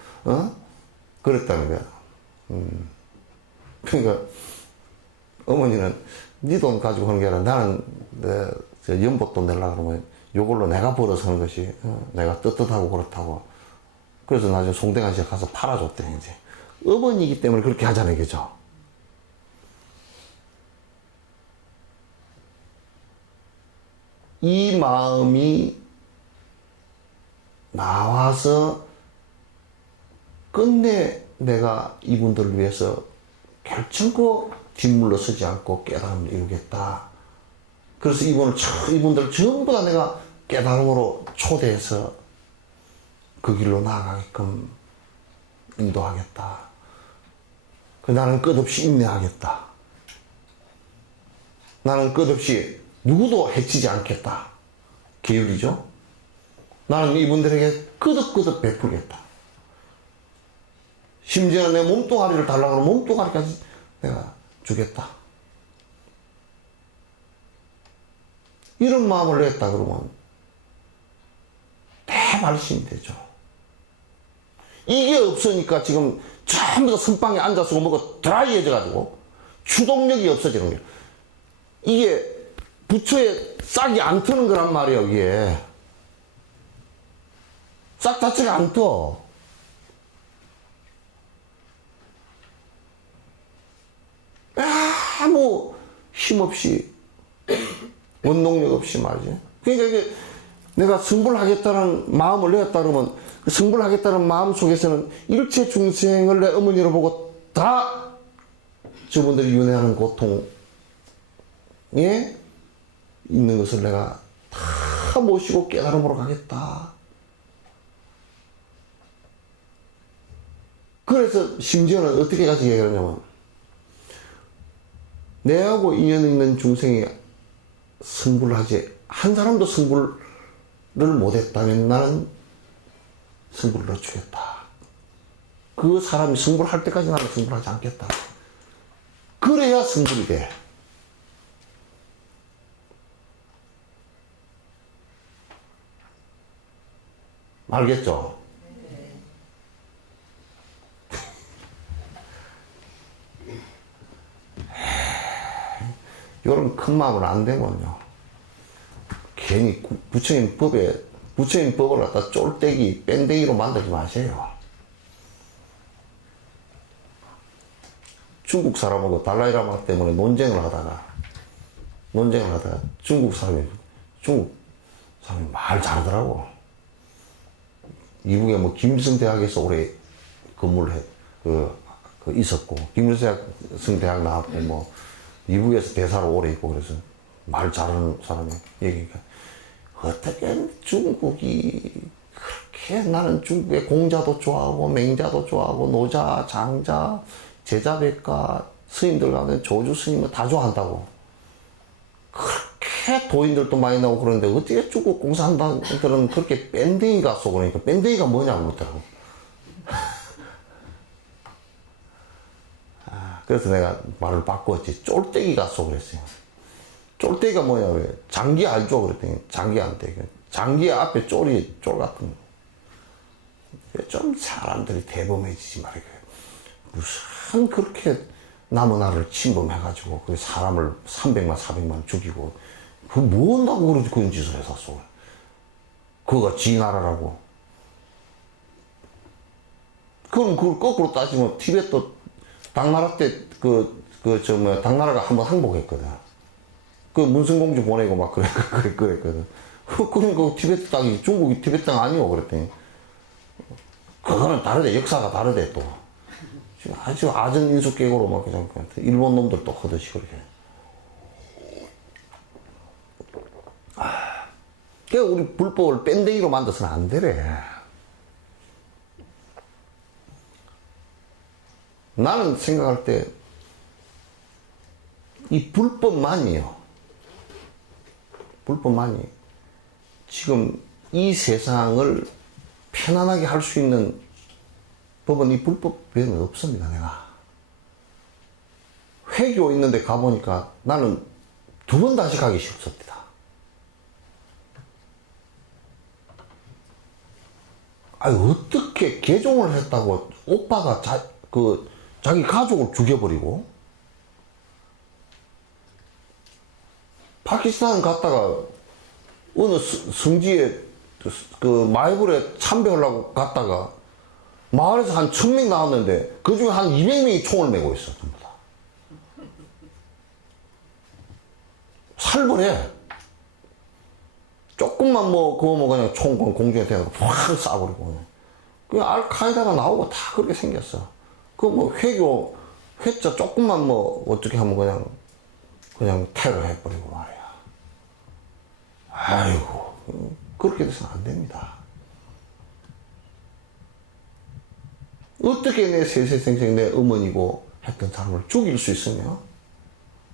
그랬다는 거야. 그러니까 어머니는 네 돈 가지고 하는 게 아니라 나는 내 연봉돈 내려고 그러면 요걸로 내가 벌어서 하는 것이 내가 떳떳하고 그렇다고. 그래서 나중에 송대관 씨가 가서 팔아줬대. 이제 어머니이기 때문에 그렇게 하잖아요, 그죠? 이 마음이 나와서 끝내 내가 이분들을 위해서 결정코 뒷물러 서지 않고 깨달음을 이루겠다. 그래서 이분들 전부 다 내가 깨달음으로 초대해서 그 길로 나아가게끔 인도하겠다. 나는 끝없이 인내하겠다. 나는 끝없이 누구도 해치지 않겠다. 계율이죠. 나는 이분들에게 끄덕끄덕 베풀겠다. 심지어 내 몸뚱아리를 달라고 하면 몸뚱아리까지 내가 주겠다. 이런 마음을 냈다 그러면 대발심이 되죠. 이게 없으니까 지금 전부 다 선방에 앉아서 뭐가 드라이해져가지고 추동력이 없어지는 거예요. 이게 부처에 싹이 안 트는 거란 말이에요. 이게 싹 자체가 안 떠. 아무 힘없이 원동력 없이 말이지. 그러니까 이게 내가 승불하겠다는 마음을 내었다 그러면 그 승불하겠다는 마음 속에서는 일체 중생을 내 어머니로 보고 다 저분들이 윤회하는 고통에 있는 것을 내가 다 모시고 깨달음으로 가겠다. 그래서 심지어는 어떻게 가서 얘기하냐면 내하고 인연 있는 중생이 승불을 하지 한 사람도 승불을 못했다면 나는 승불을 넣어주겠다. 그 사람이 승불할 때까지 나는 승불하지 않겠다. 그래야 승불이 돼. 알겠죠? 이런 큰 마음을 안 되면요. 괜히 부처님 법을 갖다 쫄대기, 뺑댕이로 만들지 마세요. 중국 사람하고 달라이라마 때문에 논쟁을 하다가 중국 사람이 말 잘하더라고. 이북에 뭐 김일성 대학에서 오래 근무를 있었고, 김일성 대학 나왔고, 뭐, 미국에서 대사로 오래 있고, 그래서 말 잘하는 사람이 얘기니까, 어떻게 중국이 그렇게 나는 중국의 공자도 좋아하고, 맹자도 좋아하고, 노자, 장자, 제자백가, 스님들 가운데 조주 스님을 다 좋아한다고. 그렇게 도인들도 많이 나오고 그러는데, 어떻게 중국 공산당들은 그렇게 밴댕이가 쏘고 그러니까, 밴댕이가 뭐냐고 묻더라고. 그래서 내가 말을 바꿨지. 쫄대기가 쏘 그랬어요. 쫄대기가 뭐냐 그래. 장기 알죠? 그랬더니 장기한테. 장기 앞에 쫄 같은 거. 좀 사람들이 대범해지지 말이야. 무슨 그렇게 남의 나라를 침범해가지고 그 사람을 300만 400만 죽이고 그 뭐 한다고 그런 짓을 해서 쏘. 그거가 지 나라라고. 그럼 그걸 거꾸로 따지면 티베트 당나라 때 당나라가 한번 항복했거든. 그 문승공주 보내고 막 그랬거든. 그러니까 티베트 땅이 중국이 티베트 땅 아니오 그랬더니 그거는 다르대. 역사가 다르대 또. 지금 아주 아전 인수계획으로 막 그냥 일본 놈들 또 하듯이 그렇게. 그러니까 우리 불법을 뺀댕이로 만들어서는 안 되래. 나는 생각할 때 이 불법만이요. 불법만이 지금 이 세상을 편안하게 할 수 있는 법은 이 불법 외에는 없습니다. 내가 회교 있는데 가보니까 나는 2번 다시 가기 싫었습니다. 아니 어떻게 개종을 했다고 오빠가 자기 가족을 죽여버리고 파키스탄 갔다가 어느 성지에 그 마이불에 참배하려고 갔다가 마을에서 한 1000명 나왔는데 그 중에 한 200명이 총을 메고 있어. 전부 다. 살벌해. 조금만 그거 그냥 총 공중에 대고 확 쏴버리고 그냥. 그 알카에다가 나오고 다 그렇게 생겼어. 회교 회자 조금만 어떻게 하면 그냥 테러 해버리고 말이야. 아이고, 그렇게 돼서는 안 됩니다. 어떻게 내 세세생생 내 어머니고 했던 사람을 죽일 수 있으며,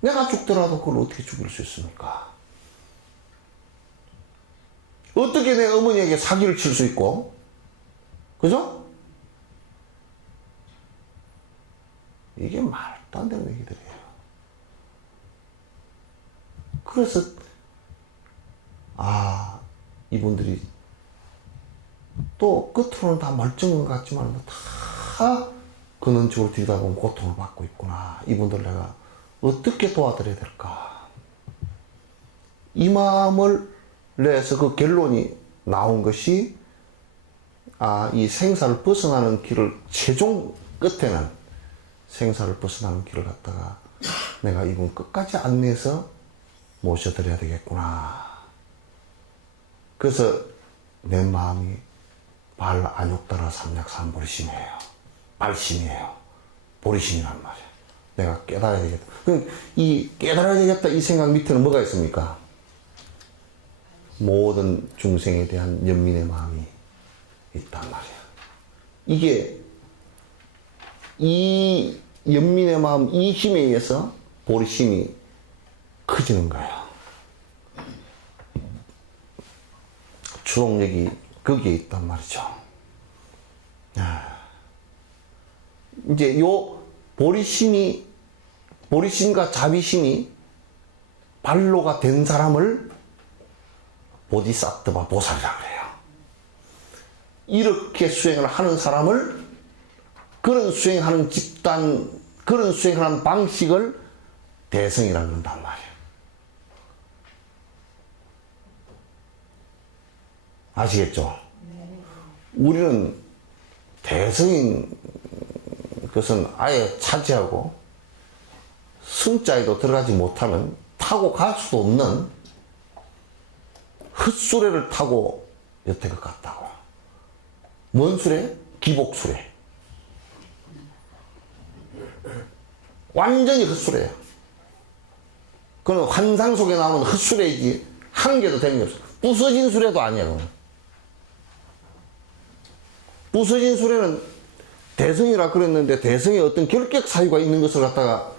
내가 죽더라도 그걸 어떻게 죽일 수 있습니까? 어떻게 내 어머니에게 사기를 칠 수 있고, 그죠? 이게 말도 안 되는 얘기들이에요. 그래서 이분들이 또 끝으로는 다 멀쩡한 것 같지만 다 근원적으로 들여다보면 고통을 받고 있구나. 이분들 내가 어떻게 도와드려야 될까? 이 마음을 내서 그 결론이 나온 것이 이 생사를 벗어나는 길을 최종 끝에는 생사를 벗어나는 길을 갖다가 내가 이분 끝까지 안내해서 모셔드려야 되겠구나. 그래서 내 마음이 발 안욕따라 삼약삼보리심이에요. 발심이에요. 보리심이란 말이야. 내가 깨달아야 되겠다. 이 깨달아야 되겠다 이 생각 밑에는 뭐가 있습니까? 모든 중생에 대한 연민의 마음이 있단 말이야. 이게 이 연민의 마음, 이 힘에 의해서 보리심이 커지는 거예요. 주동력이 거기에 있단 말이죠. 이제 요 보리심과 자비심이 발로가 된 사람을 보디사트바 보살이라고 그래요. 이렇게 수행을 하는 사람을, 그런 수행하는 집단, 그런 수행하는 방식을 대성이라고 그런단 말이에요. 아시겠죠? 우리는 대성인 것은 아예 차지하고 승자에도 들어가지 못하는, 타고 갈 수도 없는 헛수레를 타고 여태껏 갔다고요. 뭔 수레? 기복수레. 완전히 헛수레예요. 그건 환상 속에 나오는 헛수레이지 한 개도 되는 게 없어. 부서진 수레도 아니야. 그건. 부서진 수레는 대성이라 그랬는데 대성에 어떤 결격 사유가 있는 것을 갖다가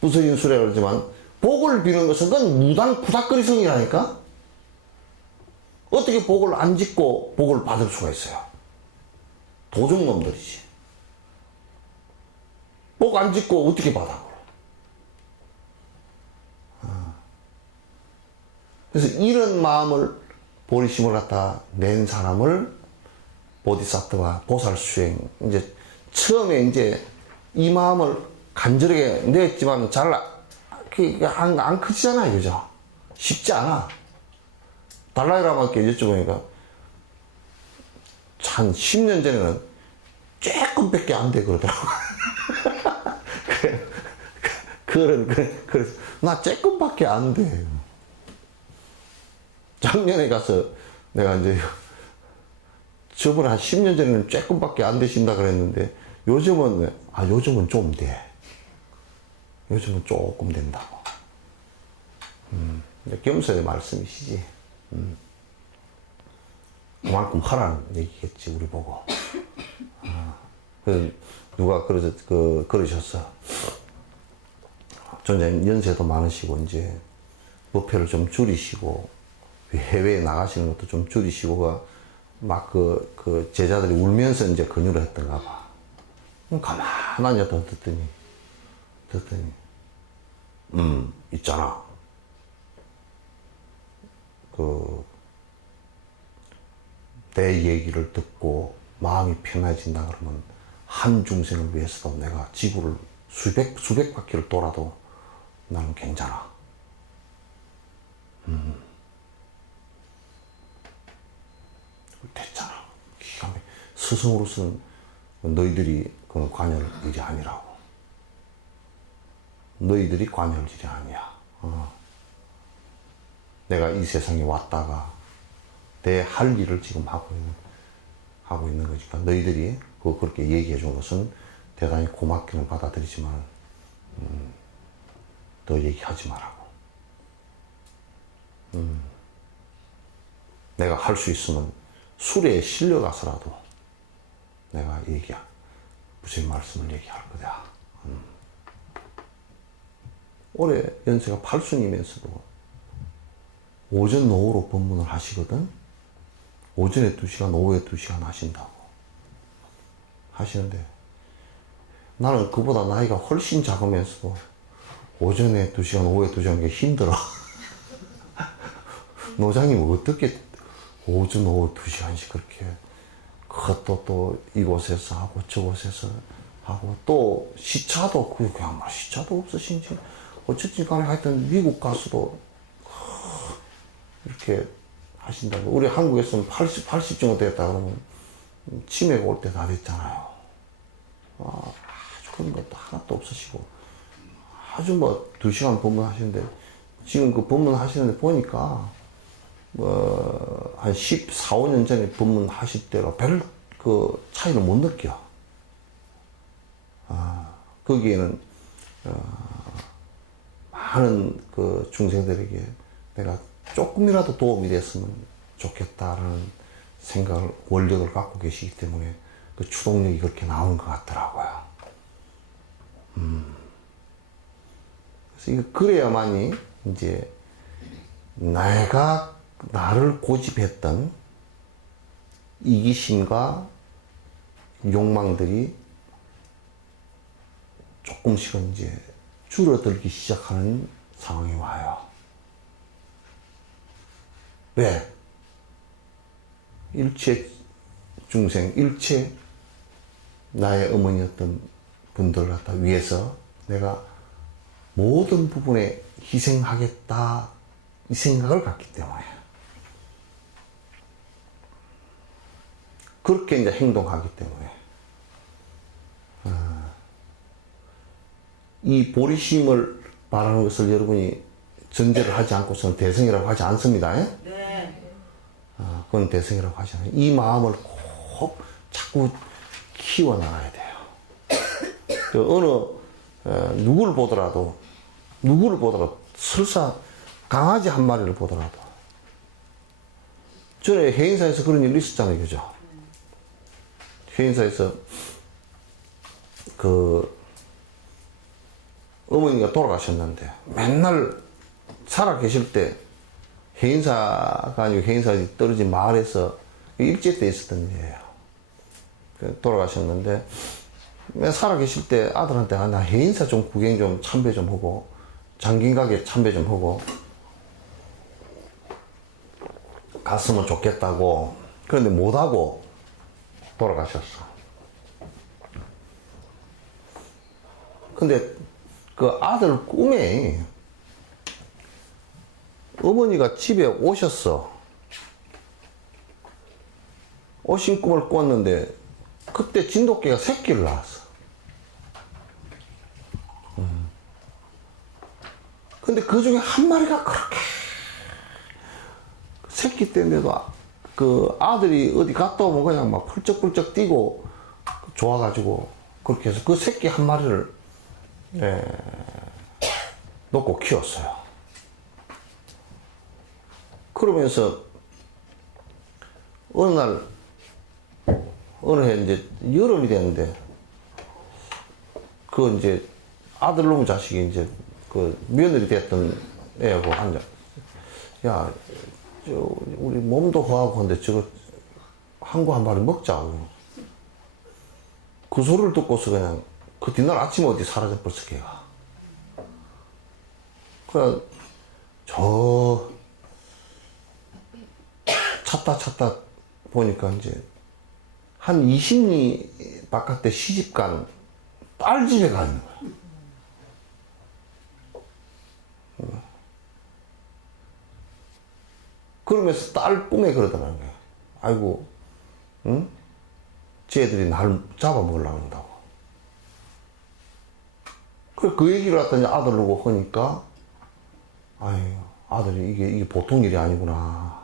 부서진 수레라 그러지만, 복을 비는 것은 그건 무당 푸닥거리성이라니까? 어떻게 복을 안 짓고 복을 받을 수가 있어요? 도적놈들이지. 복 안 짓고 어떻게 받아? 그래서 이런 마음을, 보리심을 갖다 낸 사람을 보디사트와 보살 수행, 이제 처음에 이제 이 마음을 간절하게 냈지만 잘 안 커지잖아요. 그죠? 쉽지 않아. 달라이라마께 여쭤보니까 한 10년 전에는 조금밖에 안 돼 그러더라고. 그래서 나 조금밖에 안 돼. 작년에 가서 내가 이제 저번에 한 10년 전에는 조금밖에 안 되신다 그랬는데 요즘은 좀 돼. 요즘은 조금 된다고. 겸손의 말씀이시지. 그만큼 하라는 얘기겠지, 우리 보고. 누가 그러셨어. 좀 연세도 많으시고, 이제, 부페를 좀 줄이시고, 해외에 나가시는 것도 좀 줄이시고가, 막 제자들이 울면서 이제 권유를 했던가 봐. 가만히 듣더니, 있잖아. 내 얘기를 듣고 마음이 편해진다 그러면 한 중생을 위해서도 내가 지구를 수백 바퀴를 돌아도 나는 괜찮아. 됐잖아. 스승으로서는 너희들이 그건 관여할 일이 아니라고. 너희들이 관여할 일이 아니야. 내가 이 세상에 왔다가 내 할 일을 지금 하고 있는 거니까 너희들이 그렇게 얘기해 준 것은 대단히 고맙기는 받아들이지만 더 얘기하지 말라고. 내가 할 수 있으면 수레에 실려가서라도 내가 무슨 말씀을 얘기할 거다. 올해 연세가 8순이면서도 오전 노후로 법문을 하시거든. 오전에 2시간, 오후에 2시간 하신다고. 하시는데 나는 그보다 나이가 훨씬 작으면서도 오전에 2시간, 오후에 2시간 게 힘들어. 노장님 어떻게 오전, 오후 2시간씩 그렇게 그것도 또 이곳에서 하고 저곳에서 하고 또 시차도 그냥 막 시차도 없으신지 어쨌든 간에 하여튼 미국 가서도 이렇게 하신다고. 우리 한국에서는 80 정도 됐다 그러면 치매가 올 때 다 됐잖아요. 아주 그런 것도 하나도 없으시고 아주 2시간 법문 하시는데 지금 그 법문 하시는데 보니까 한 14, 15년 전에 법문 하실 때로 별 차이를 못 느껴. 거기에는 많은 중생들에게 내가 조금이라도 도움이 됐으면 좋겠다라는 생각을, 원력을 갖고 계시기 때문에 그 추동력이 그렇게 나오는 것 같더라고요. 그래서 그래야만이 이제 내가 나를 고집했던 이기심과 욕망들이 조금씩은 이제 줄어들기 시작하는 상황이 와요. 왜? 일체 중생, 일체 나의 어머니였던 분들 갖다 위해서 내가 모든 부분에 희생하겠다 이 생각을 갖기 때문에 그렇게 이제 행동하기 때문에 이 보리심을 말하는 것을 여러분이 전제를 하지 않고서는 대성이라고 하지 않습니다. 네. 그건 대성이라고 하지 않아요. 이 마음을 꼭 자꾸 키워나가야 돼요. 누구를 보더라도 설사 강아지 한 마리를 보더라도 전에 해인사에서 그런 일이 있었잖아요. 그죠? 해인사에서 어머니가 돌아가셨는데 맨날 살아 계실 때 해인사가 아니고 해인사 떨어진 마을에서 일제 때 있었던 일이에요. 돌아가셨는데 살아 계실 때 아들한테 나 해인사 좀 구경 좀 참배 좀 하고 장긴가게 참배 좀 하고 갔으면 좋겠다고. 그런데 못하고 돌아가셨어. 근데 그 아들 꿈에 어머니가 집에 오셨어. 오신 꿈을 꿨는데 그때 진돗개가 새끼를 낳았어. 근데 그 중에 한 마리가 그렇게 새끼 때문에도 그 아들이 어디 갔다 오면 그냥 막 펄쩍펄쩍 뛰고 좋아가지고 그렇게 해서 그 새끼 한 마리를 놓고 키웠어요. 그러면서 어느 해 이제 여름이 됐는데 그 이제 아들놈 자식이 이제 그 며느리 됐던 애하고 앉아. 야, 우리 몸도 허하고 한데 저거 한구 한 마리 먹자고. 그 소리를 듣고서 그냥 그 뒷날 아침에 어디 사라져버렸어, 걔가. 그래, 찾다 보니까 이제 한 20리 바깥에 시집간 딸 집에 가 있는 거야. 그러면서 딸 꿈에 그러더라는 거야. 아이고, 응? 쟤들이 날 잡아먹으려고 한다고. 그 얘기를 했더니 아들 보고 하니까, 아유, 아들이 이게 보통 일이 아니구나.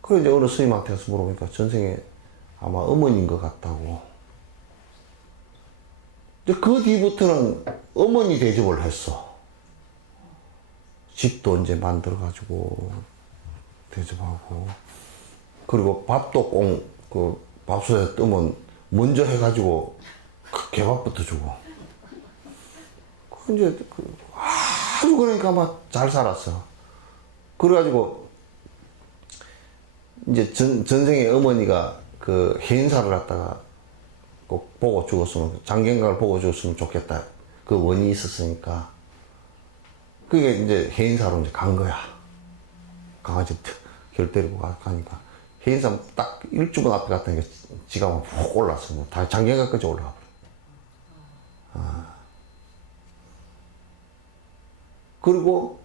그래, 이제 어느 스님한테서 물어보니까 전생에 아마 어머니인 것 같다고. 근데 그 뒤부터는 어머니 대접을 했어. 집도 이제 만들어가지고 대접하고. 그리고 밥도 그 밥솥에 뜨면 먼저 해가지고 그 개밥부터 주고. 그 이제 아주 그러니까 막 잘 살았어. 그래가지고 이제 전생에 어머니가 그 해인사를 갖다가 꼭 보고 죽었으면, 장경각을 보고 죽었으면 좋겠다. 그 원이 있었으니까. 그게 이제 해인사로 이제 간 거야. 강아지 결 때리고 가니까. 해인사 딱 1주번 앞에 갔더니 지가 막 푹 올랐어. 뭐 다 장경각까지 올라가 버려. 그리고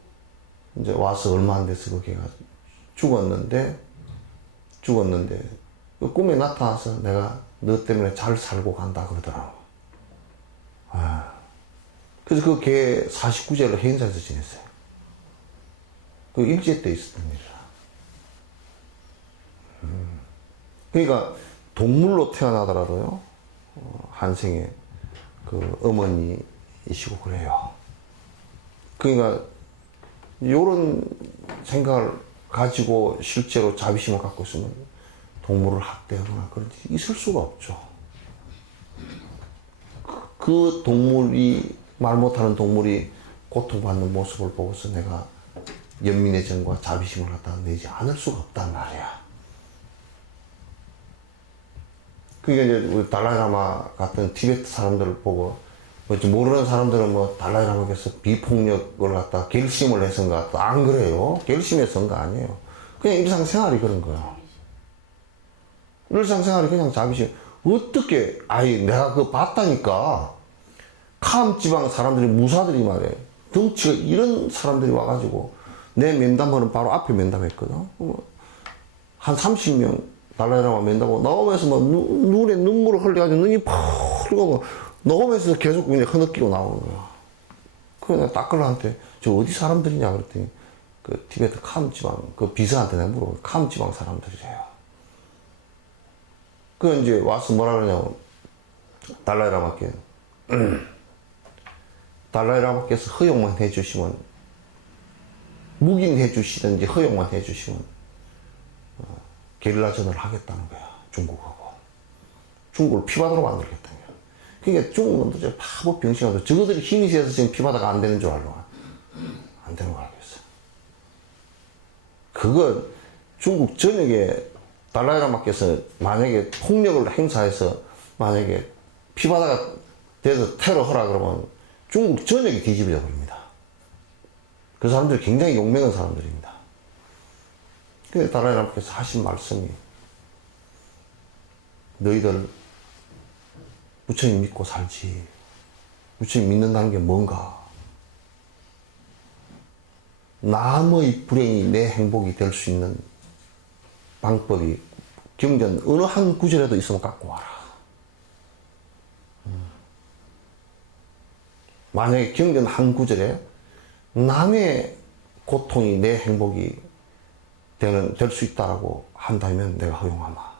이제 와서 얼마 안 돼서 그 걔가 죽었는데 그 꿈에 나타나서 내가 너 때문에 잘 살고 간다 그러더라고. 그래서 그 개 49제를 해인사에서 지냈어요. 그 일제 때 있었던 일이라. 그러니까 동물로 태어나더라도요, 한 생에 그 어머니이시고 그래요. 그러니까 요런 생각을 가지고 실제로 자비심을 갖고 있으면 동물을 학대하거나 그런 일이 있을 수가 없죠. 그 동물이, 말 못하는 동물이 고통받는 모습을 보고서 내가 연민의 정과 자비심을 갖다 내지 않을 수가 없단 말이야. 그러니까 이제 우리 달라이라마 같은 티베트 사람들을 보고, 뭐 모르는 사람들은 뭐 달라이라마께서 비폭력을 갖다 결심을 해서인가, 안 그래요. 결심해서인 거 아니에요. 그냥 일상생활이 그런 거야. 일상생활이 그냥 자비심. 어떻게, 내가 그거 봤다니까. 카암지방 사람들이, 무사들이 말이야. 덩치가 이런 사람들이 와가지고, 내 면담하는 바로 앞에 면담했거든. 한 30명 달라이라마 면담하고, 나오면서 막 눈에 눈물을 흘려가지고 눈이 펄고, 나오면서 계속 그냥 흐느끼고 나오는 거야. 그래, 내가 딱글러한테, 저 어디 사람들이냐 그랬더니, 그 티베트 카암지방, 그 비서한테 내가 물어보고, 카암지방 사람들이래요. 그 이제 와서 뭐라 그러냐고, 달라이라마께. 달라이라마께서 허용만 해주시면, 묵인해 주시든지 허용만 해 주시면, 게릴라전을 하겠다는 거야, 중국하고. 중국을 피바다로 만들겠다는 거야. 그러니까 중국 놈들 바보 병신하고, 저거들이 힘이 세서 지금 피바다가 안 되는 줄 알고, 안 되는 거 알고 있어. 그거 중국 전역에 달라이라마께서 만약에 폭력을 행사해서 만약에 피바다가 돼서 테러하라 그러면 중국 전역이 뒤집어져 버립니다. 그 사람들이 굉장히 용맹한 사람들입니다. 근데 달라이라마께서 하신 말씀이, 너희들 부처님 믿고 살지. 부처님 믿는다는 게 뭔가? 남의 불행이 내 행복이 될 수 있는 방법이 경전 어느 한 구절에도 있으면 갖고 와라. 만약에 경전 한 구절에 남의 고통이 내 행복이 될 수 있다라고 한다면 내가 허용하마.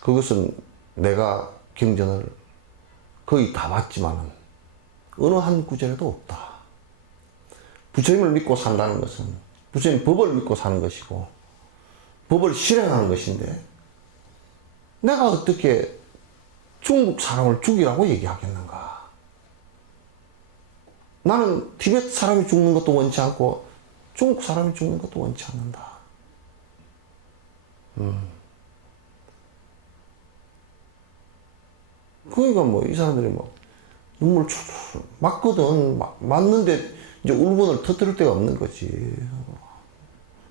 그것은 내가 경전을 거의 다 봤지만은 어느 한 구절에도 없다. 부처님을 믿고 산다는 것은 부처님 법을 믿고 사는 것이고 법을 실행하는 것인데 내가 어떻게 중국 사람을 죽이라고 얘기하겠는가? 나는 티베트 사람이 죽는 것도 원치 않고 중국 사람이 죽는 것도 원치 않는다. 그러니까 뭐 이 사람들이 뭐 눈물 출출 맞거든. 맞는데 이제 울분을 터뜨릴 데가 없는 거지.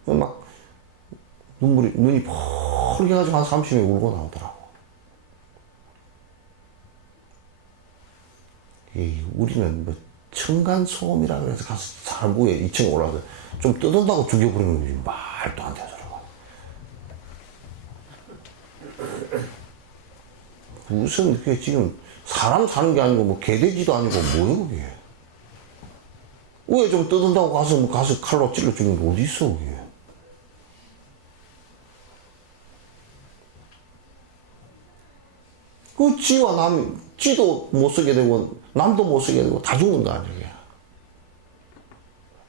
막 눈이 펄개가지고 한 30명 울고 나오더라고. 우리는 뭐 층간소음이라 그래서 가서 사람 위에 2층에 올라가서 좀 뜯은다고 죽여버리는 거지. 말도 안 되는 소리가. 무슨 그게 지금 사람 사는 게 아니고 뭐 개돼지도 아니고 뭐예요 그게. 왜 좀 뜯은다고 가서 칼로 찔러 죽이는 게 어디 있어 그게. 그 지와 남이 지도 못 쓰게 되고 남도 못 쓰게 되고 다 죽는 거 아니야.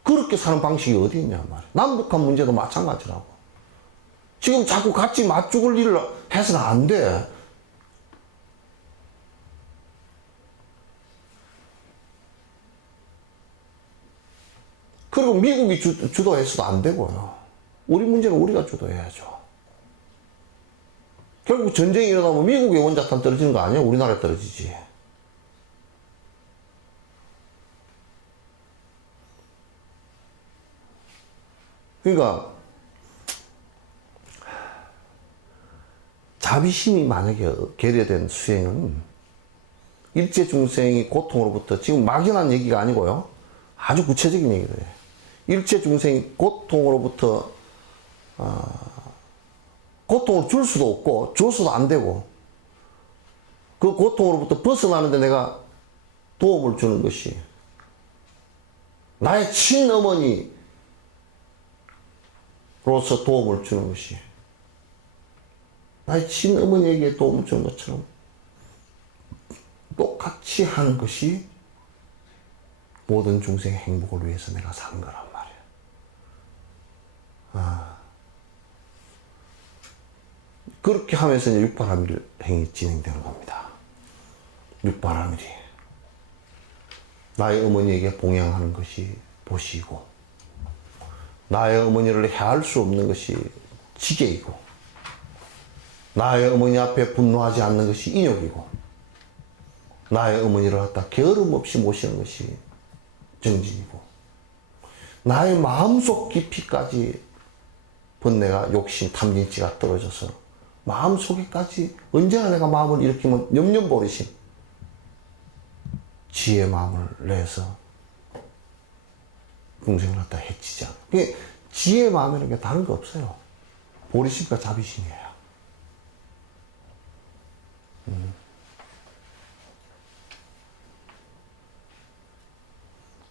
그렇게 사는 방식이 어디 있냐 말이야. 남북한 문제도 마찬가지라고. 지금 자꾸 같이 맞죽을 일을 해서는 안 돼. 그리고 미국이 주도해서도 안 되고요. 우리 문제는 우리가 주도해야죠. 결국 전쟁이 일어나면 미국의 원자탄 떨어지는 거 아니야? 우리나라에 떨어지지. 그러니까 자비심이 만약에 결여된 수행은 일체 중생이 고통으로부터, 지금 막연한 얘기가 아니고요. 아주 구체적인 얘기를 해요. 일체 중생이 고통으로부터 고통을 줄 수도 없고 줘서도 안 되고 그 고통으로부터 벗어나는데 내가 도움을 주는 것이 나의 친어머니로서 도움을 주는 것이 나의 친어머니에게 도움을 주는 것처럼 똑같이 하는 것이 모든 중생의 행복을 위해서 내가 사는 거란 말이야. 그렇게 하면서 이제 육바라밀 행이 진행되는 겁니다. 육바라밀이 나의 어머니에게 봉양하는 것이 보시고, 나의 어머니를 해할 수 없는 것이 지게이고, 나의 어머니 앞에 분노하지 않는 것이 인욕이고, 나의 어머니를 갖다 게으름 없이 모시는 것이 정직이고, 나의 마음속 깊이까지 번뇌가 욕심 탐진치가 떨어져서 마음속에까지 언제나 내가 마음을 일으키면 염려버리심 지혜의 마음을 내서 중생을 갖다 해치지 않아. 그게 지혜의 마음이라는 게 다른 거 없어요. 보리심과 자비심이에요.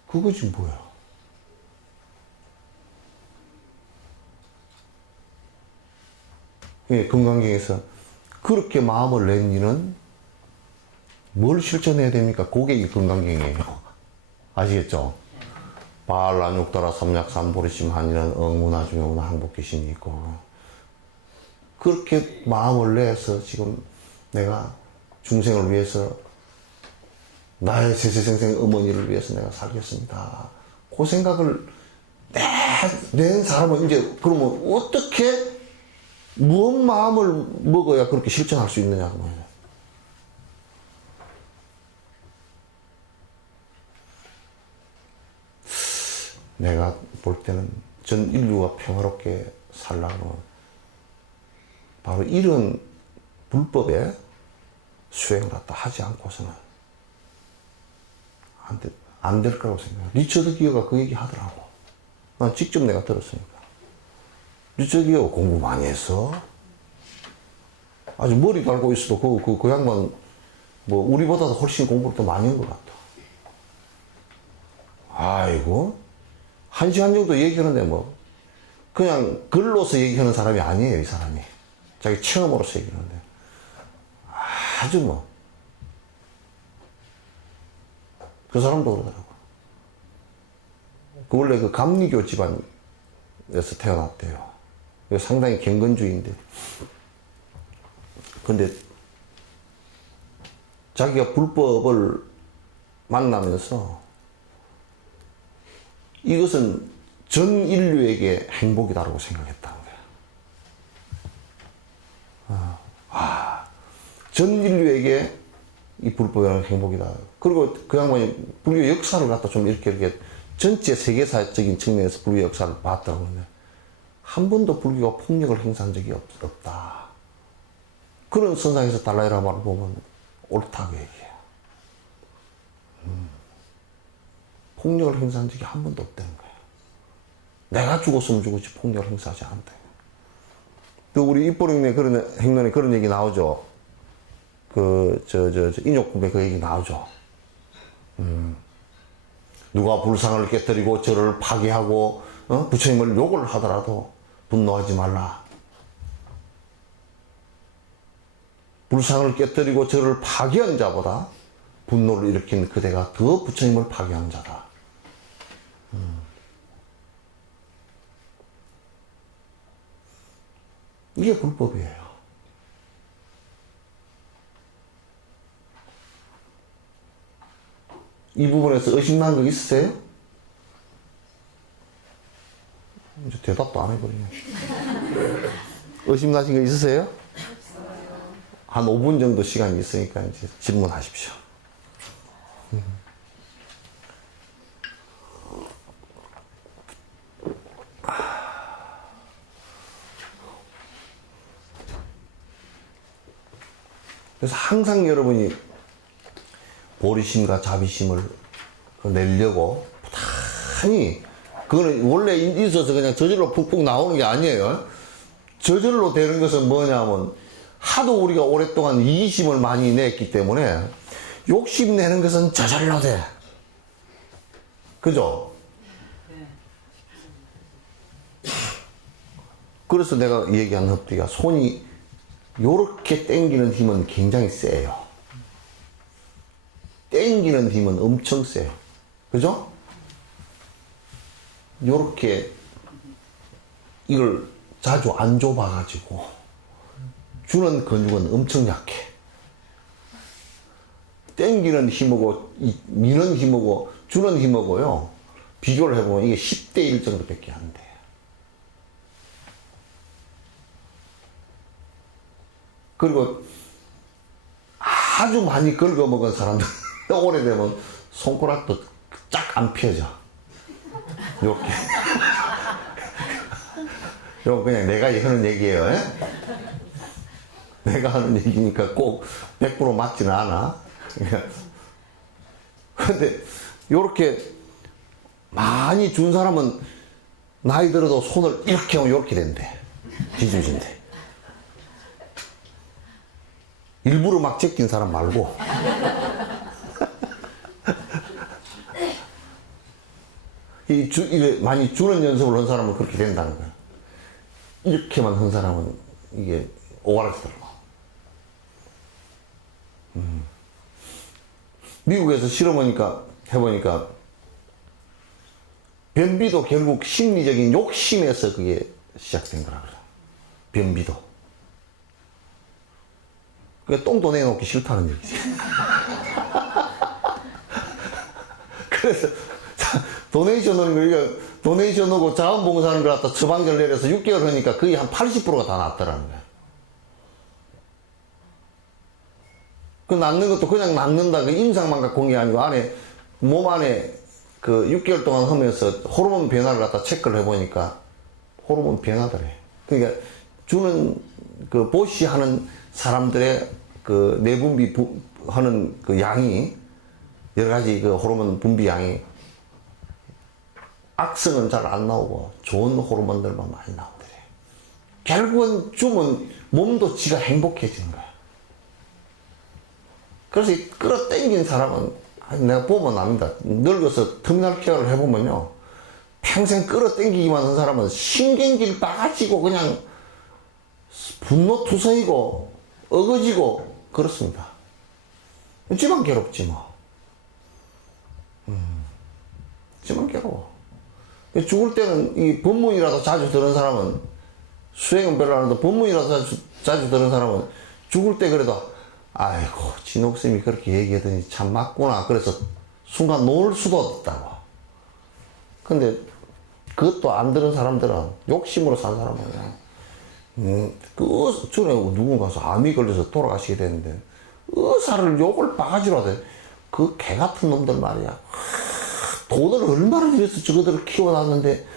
그거지 뭐야. 예, 금강경에서 그렇게 마음을 낸 이는 뭘 실천해야 됩니까? 그게 이 금강경이에요. 아시겠죠? 바알란육다라 삼약삼보리심 한이는 응문하주명나 항복기심이 있고, 그렇게 마음을 내서 지금 내가 중생을 위해서 나의 세세생생 어머니를 위해서 내가 살겠습니다. 그 생각을 낸 사람은 이제 그러면 어떻게 무슨 마음을 먹어야 그렇게 실천할 수 있느냐고 말이야. 내가 볼 때는 전 인류가 평화롭게 살려면 바로 이런 불법의 수행을 갖다 하지 않고서는 안 될 거라고 생각해요. 리처드 기어가 그 얘기 하더라고. 난 직접 내가 들었으니까. 리처드 기어 공부 많이 했어. 아주 머리 달고 있어도 그 양반 뭐 우리보다도 훨씬 공부를 더 많이 한 것 같아. 아이고, 1시간 정도 얘기하는데 뭐, 그냥 글로서 얘기하는 사람이 아니에요, 이 사람이. 자기 체험으로서 얘기하는데. 아주 뭐, 그 사람도 그러더라고. 그 원래 그 감리교 집안에서 태어났대요. 상당히 경건주의인데. 근데 자기가 불법을 만나면서 이것은 전 인류에게 행복이다라고 생각했다는 거야. 전 인류에게 이 불법이라는 행복이다. 그리고 그 양반이 불교 역사를 갖다 좀 이렇게 전체 세계사적인 측면에서 불교 역사를 봤다고 하는데 한 번도 불교가 폭력을 행사한 적이 없다. 그런 선상에서 달라이라마를 보면 옳다고 얘기해요. 폭력을 행사한 적이 한 번도 없다는 거예요. 내가 죽었으면 죽었지 폭력을 행사하지 않는다. 또 우리 입보령의 그런 행론에 그런 얘기 나오죠. 인욕kum에 그 얘기 나오죠. 누가 불상을 깨뜨리고 절을 파괴하고, 부처님을 욕을 하더라도 분노하지 말라. 불상을 깨뜨리고 절을 파괴한 자보다 분노를 일으킨 그대가 더 부처님을 파괴한 자다. 이게 불법이에요. 이 부분에서 의심난 거 있으세요? 이제 대답도 안 해버리네. 의심나신 거 있으세요? 한 5분 정도 시간이 있으니까 이제 질문하십시오. 그래서 항상 여러분이 보리심과 자비심을 내려고 부단히, 그거는 원래 있어서 그냥 저절로 푹푹 나오는 게 아니에요. 저절로 되는 것은 뭐냐면 하도 우리가 오랫동안 이기심을 많이 냈기 때문에 욕심 내는 것은 저절로 돼. 그죠? 그래서 내가 얘기한 흡기가 손이 요렇게 당기는 힘은 굉장히 세요. 당기는 힘은 엄청 세요. 그죠? 요렇게 이걸 자주 안 좁아가지고 주는 근육은 엄청 약해. 당기는 힘하고 미는 힘하고 주는 힘하고요, 비교를 해보면 이게 10대 1 정도밖에 안 돼요. 그리고 아주 많이 긁어먹은 사람들 오래되면 손가락도 쫙 안 펴져. 요렇게. 요거 그냥 내가 하는 얘기예요. 에? 내가 하는 얘기니까 꼭 100% 맞지는 않아. 근데 요렇게 많이 준 사람은 나이 들어도 손을 이렇게 하면 요렇게 된대. 뒤집어진대. 일부러 막 제낀 사람 말고. 이게 많이 주는 연습을 한 사람은 그렇게 된다는 거야. 이렇게만 한 사람은 이게 오가라지더라고. 미국에서 해보니까 변비도 결국 심리적인 욕심에서 그게 시작된 거라 그래. 변비도. 그러니까 똥도 내놓기 싫다는 얘기지. 그래서 도네이션 하는 거, 이거 도네이션 하고 자원봉사하는 걸 갖다 처방전 내려서 6개월 하니까 거의 한 80%가 다 낫더라는 거야. 그 낫는 것도 그냥 낫는다. 그 임상만 갖고 온 게 아니고 몸 안에 그 6개월 동안 하면서 호르몬 변화를 갖다 체크를 해보니까 호르몬 변화더래. 그러니까 주는 그 보시하는 사람들의 그 내분비 하는 그 양이, 여러 가지 그 호르몬 분비 양이 악성은 잘 안 나오고 좋은 호르몬들만 많이 나오더래. 결국은 주면 몸도 지가 행복해지는 거야. 그래서 끌어당긴 사람은 내가 보면 압니다. 늙어서 터미널 케어를 해보면요. 평생 끌어당기기만 한 사람은 신경질 빠지고 그냥 분노투성이고 어거지고 그렇습니다. 지만 괴롭지 뭐. 지만 괴로워. 죽을 때는 이 법문이라도 자주 들은 사람은 수행은 별로 안 해도 법문이라도 자주 들은 사람은 죽을 때 그래도 아이고 진옥쌤이 그렇게 얘기하더니 참 맞구나. 그래서 순간 놓을 수도 없다고. 근데 그것도 안 들은 사람들은 욕심으로 산 사람은 그 전에 누군가서 암이 걸려서 돌아가시게 됐는데 의사를 욕을 바가지로 하대. 그 개 같은 놈들 말이야. 돈을 얼마나 들여서 저거들을 키워놨는데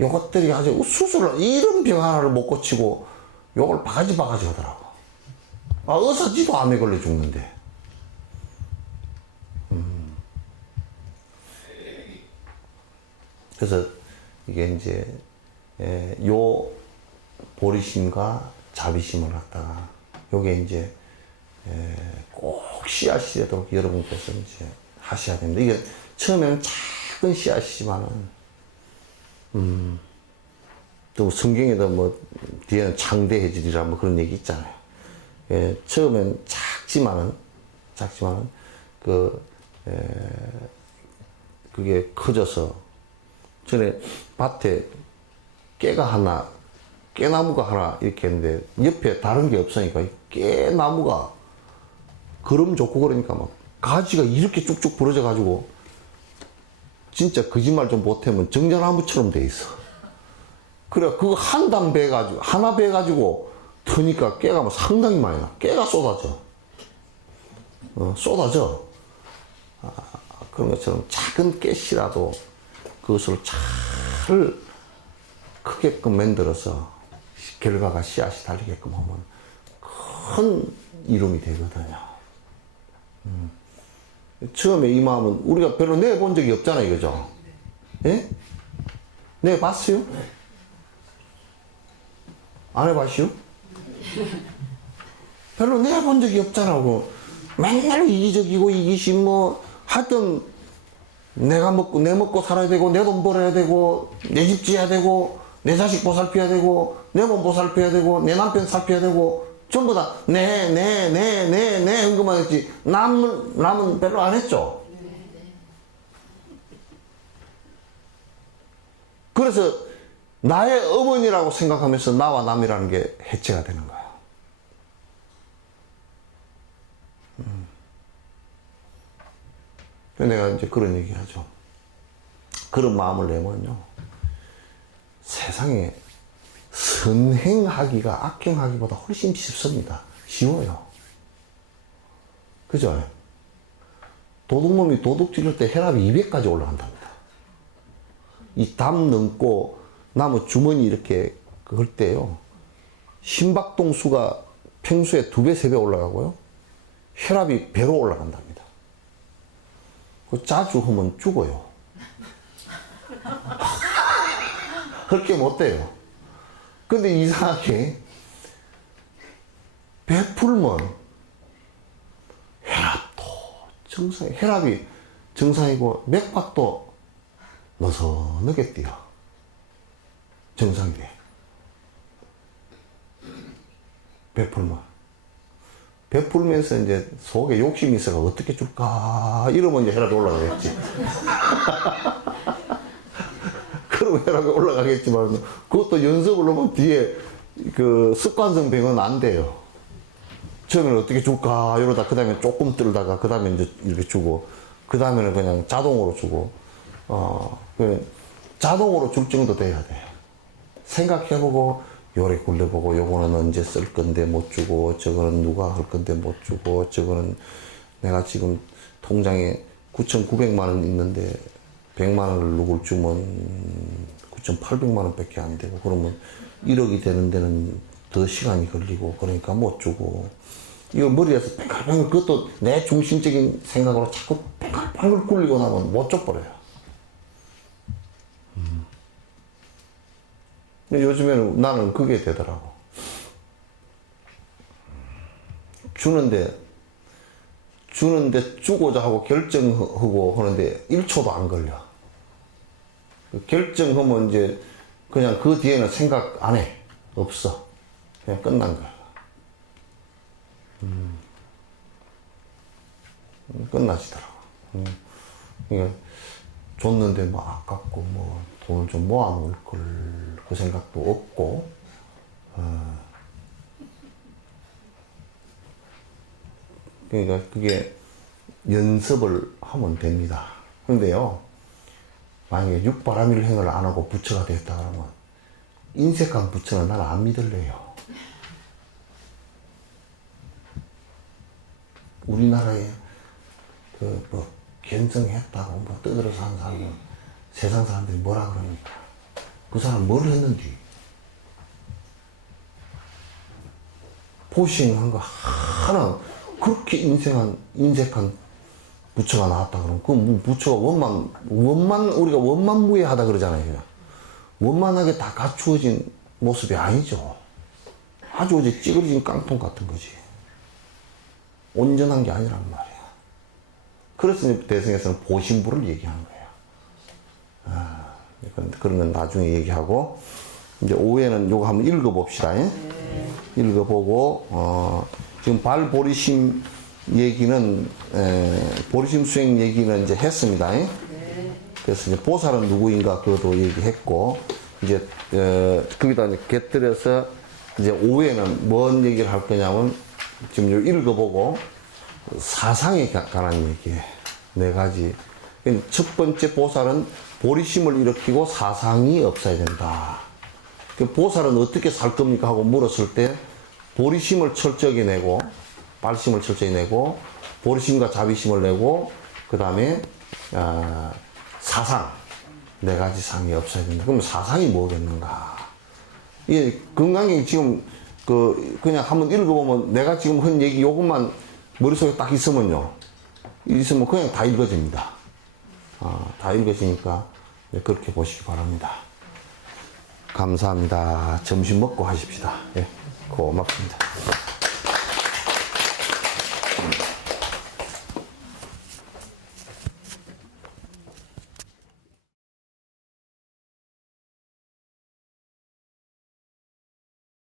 요것들이 아주 수술을 이런 병 하나를 못 고치고 욕을 바가지 하더라고. 아, 의사지도 암에 걸려 죽는데. 그래서 이게 이제 요 보리심과 자비심을 갖다가 요게 이제 꼭 씨앗이 되도록 여러분께서 이제 하셔야 됩니다. 이게 처음에는 작은 씨앗이지만은 또 성경에도 뭐 뒤에는 창대해지리라 뭐 그런 얘기 있잖아요. 처음엔 작지만은 그게 커져서 전에 밭에 깨나무가 하나 이렇게 했는데 옆에 다른 게 없으니까 깨나무가 걸음 좋고 그러니까 막 가지가 이렇게 쭉쭉 부러져 가지고 진짜 거짓말 좀 못하면 정자나무처럼 돼 있어. 그래 그거 하나 베가지고 터니까 깨가 뭐 상당히 많이 나. 깨가 쏟아져. 그런 것처럼 작은 깨씨라도 그것을 잘 크게끔 만들어서 결과가 씨앗이 달리게끔 하면 큰 이름이 되거든요. 처음에 이 마음은 우리가 별로 내본 적이 없잖아요, 그죠? 예? 내봤어요? 안 해봤어요? 별로 내본 적이 없잖아. 맨날 이기적이고 이기심 뭐 하여튼 내 먹고 살아야 되고 내 돈 벌어야 되고 내 집 지어야 되고 내 자식 보살펴야 되고 내 몸 보살펴야 되고 내 남편 살펴야 되고 전부 다 한 것만 했지 남은 별로 안 했죠. 그래서 나의 어머니라고 생각하면서 나와 남이라는 게 해체가 되는 거야. 내가 이제 그런 얘기 하죠. 그런 마음을 내면요. 세상에 선행하기가 악행하기보다 훨씬 쉽습니다. 쉬워요. 그죠? 도둑놈이 도둑 찌를 때 혈압이 200까지 올라간답니다. 이 담 넘고 나무 주머니 이렇게 걸 때요. 심박동수가 평소에 2배, 3배 올라가고요. 혈압이 배로 올라간답니다. 자주 하면 죽어요. 그렇게 못 돼요. 근데 이상하게 베풀면 혈압이 정상이고 맥박도 느슨하게 뛰어. 정상이 돼. 베풀면서 이제 속에 욕심이 있어가 어떻게 줄까 이러면 이제 혈압이 올라가겠지. 그러면 혈압이 올라가겠지만 그것도 연습을 하면 뒤에 그 습관성 병은 안 돼요. 처음에는 어떻게 줄까 이러다 그 다음에 조금 들다가 그 다음에 이제 이렇게 주고 그 다음에는 그냥 자동으로 주고 자동으로 줄 정도 돼야 돼요. 생각해보고 요래 굴려보고 요거는 언제 쓸 건데 못 주고 저거는 누가 할 건데 못 주고 저거는 내가 지금 통장에 9,900만 원 있는데 100만 원을 누굴 주면 9,800만 원 밖에 안 되고 그러면 1억이 되는 데는 더 시간이 걸리고 그러니까 못 주고 이거 머리에서 뱅글뱅글 그것도 내 중심적인 생각으로 자꾸 뱅글뱅글 굴리고 나면 못 줘버려요. 근데 요즘에는 나는 그게 되더라고. 주는데 주고자 하고 결정하고 하는데 1초도 안 걸려. 결정하면 이제 그냥 그 뒤에는 생각 안 해. 없어. 그냥 끝난 거야. 끝나지더라고. 그러니까 줬는데 뭐 아깝고 뭐 돈을 좀 모아놓을 걸 그 생각도 없고, 그러니까 그게 연습을 하면 됩니다. 그런데요, 만약에 육바라밀행을 안 하고 부처가 됐다 그러면 인색한 부처는 난 안 믿을래요. 우리나라에 그 뭐 견성했다고 뭐 떠들어서 하는 사람은 세상 사람들이 뭐라 그럽니까? 그 사람 뭘 했는지 포싱한 거 하나 그렇게 인색한 부처가 나왔다 그러면 그 부처가 우리가 원만무예하다 그러잖아요. 원만하게 다 갖추어진 모습이 아니죠. 아주 어제 찌그러진 깡통 같은 거지. 온전한 게 아니란 말이야. 그래서 이제 대승에서는 보신부를 얘기하는 거예요. 그런 건 나중에 얘기하고, 이제 오후에는 요거 한번 읽어봅시다. 읽어보고, 지금 발보리심 얘기는, 보리심 수행 얘기는 이제 했습니다. 그래서 이제 보살은 누구인가 그것도 얘기했고, 이제, 거기다 이제 곁들여서 이제 오후에는 뭔 얘기를 할 거냐면, 지금 요 읽어보고, 사상에 관한 얘기, 4가지. 첫 번째 보살은 보리심을 일으키고 사상이 없어야 된다. 보살은 어떻게 살 겁니까? 하고 물었을 때, 보리심을 철저하게 내고, 발심을 철저히 내고, 보리심과 자비심을 내고, 그 다음에, 사상, 4가지 상이 없어야 된다. 그럼 사상이 뭐겠는가? 이게 건강이 지금, 그냥 한번 읽어보면 내가 지금 한 얘기 요것만 머릿속에 딱 있으면요. 있으면 그냥 다 읽어집니다. 다 읽어지니까 그렇게 보시기 바랍니다. 감사합니다. 점심 먹고 하십시다. 예, 고맙습니다.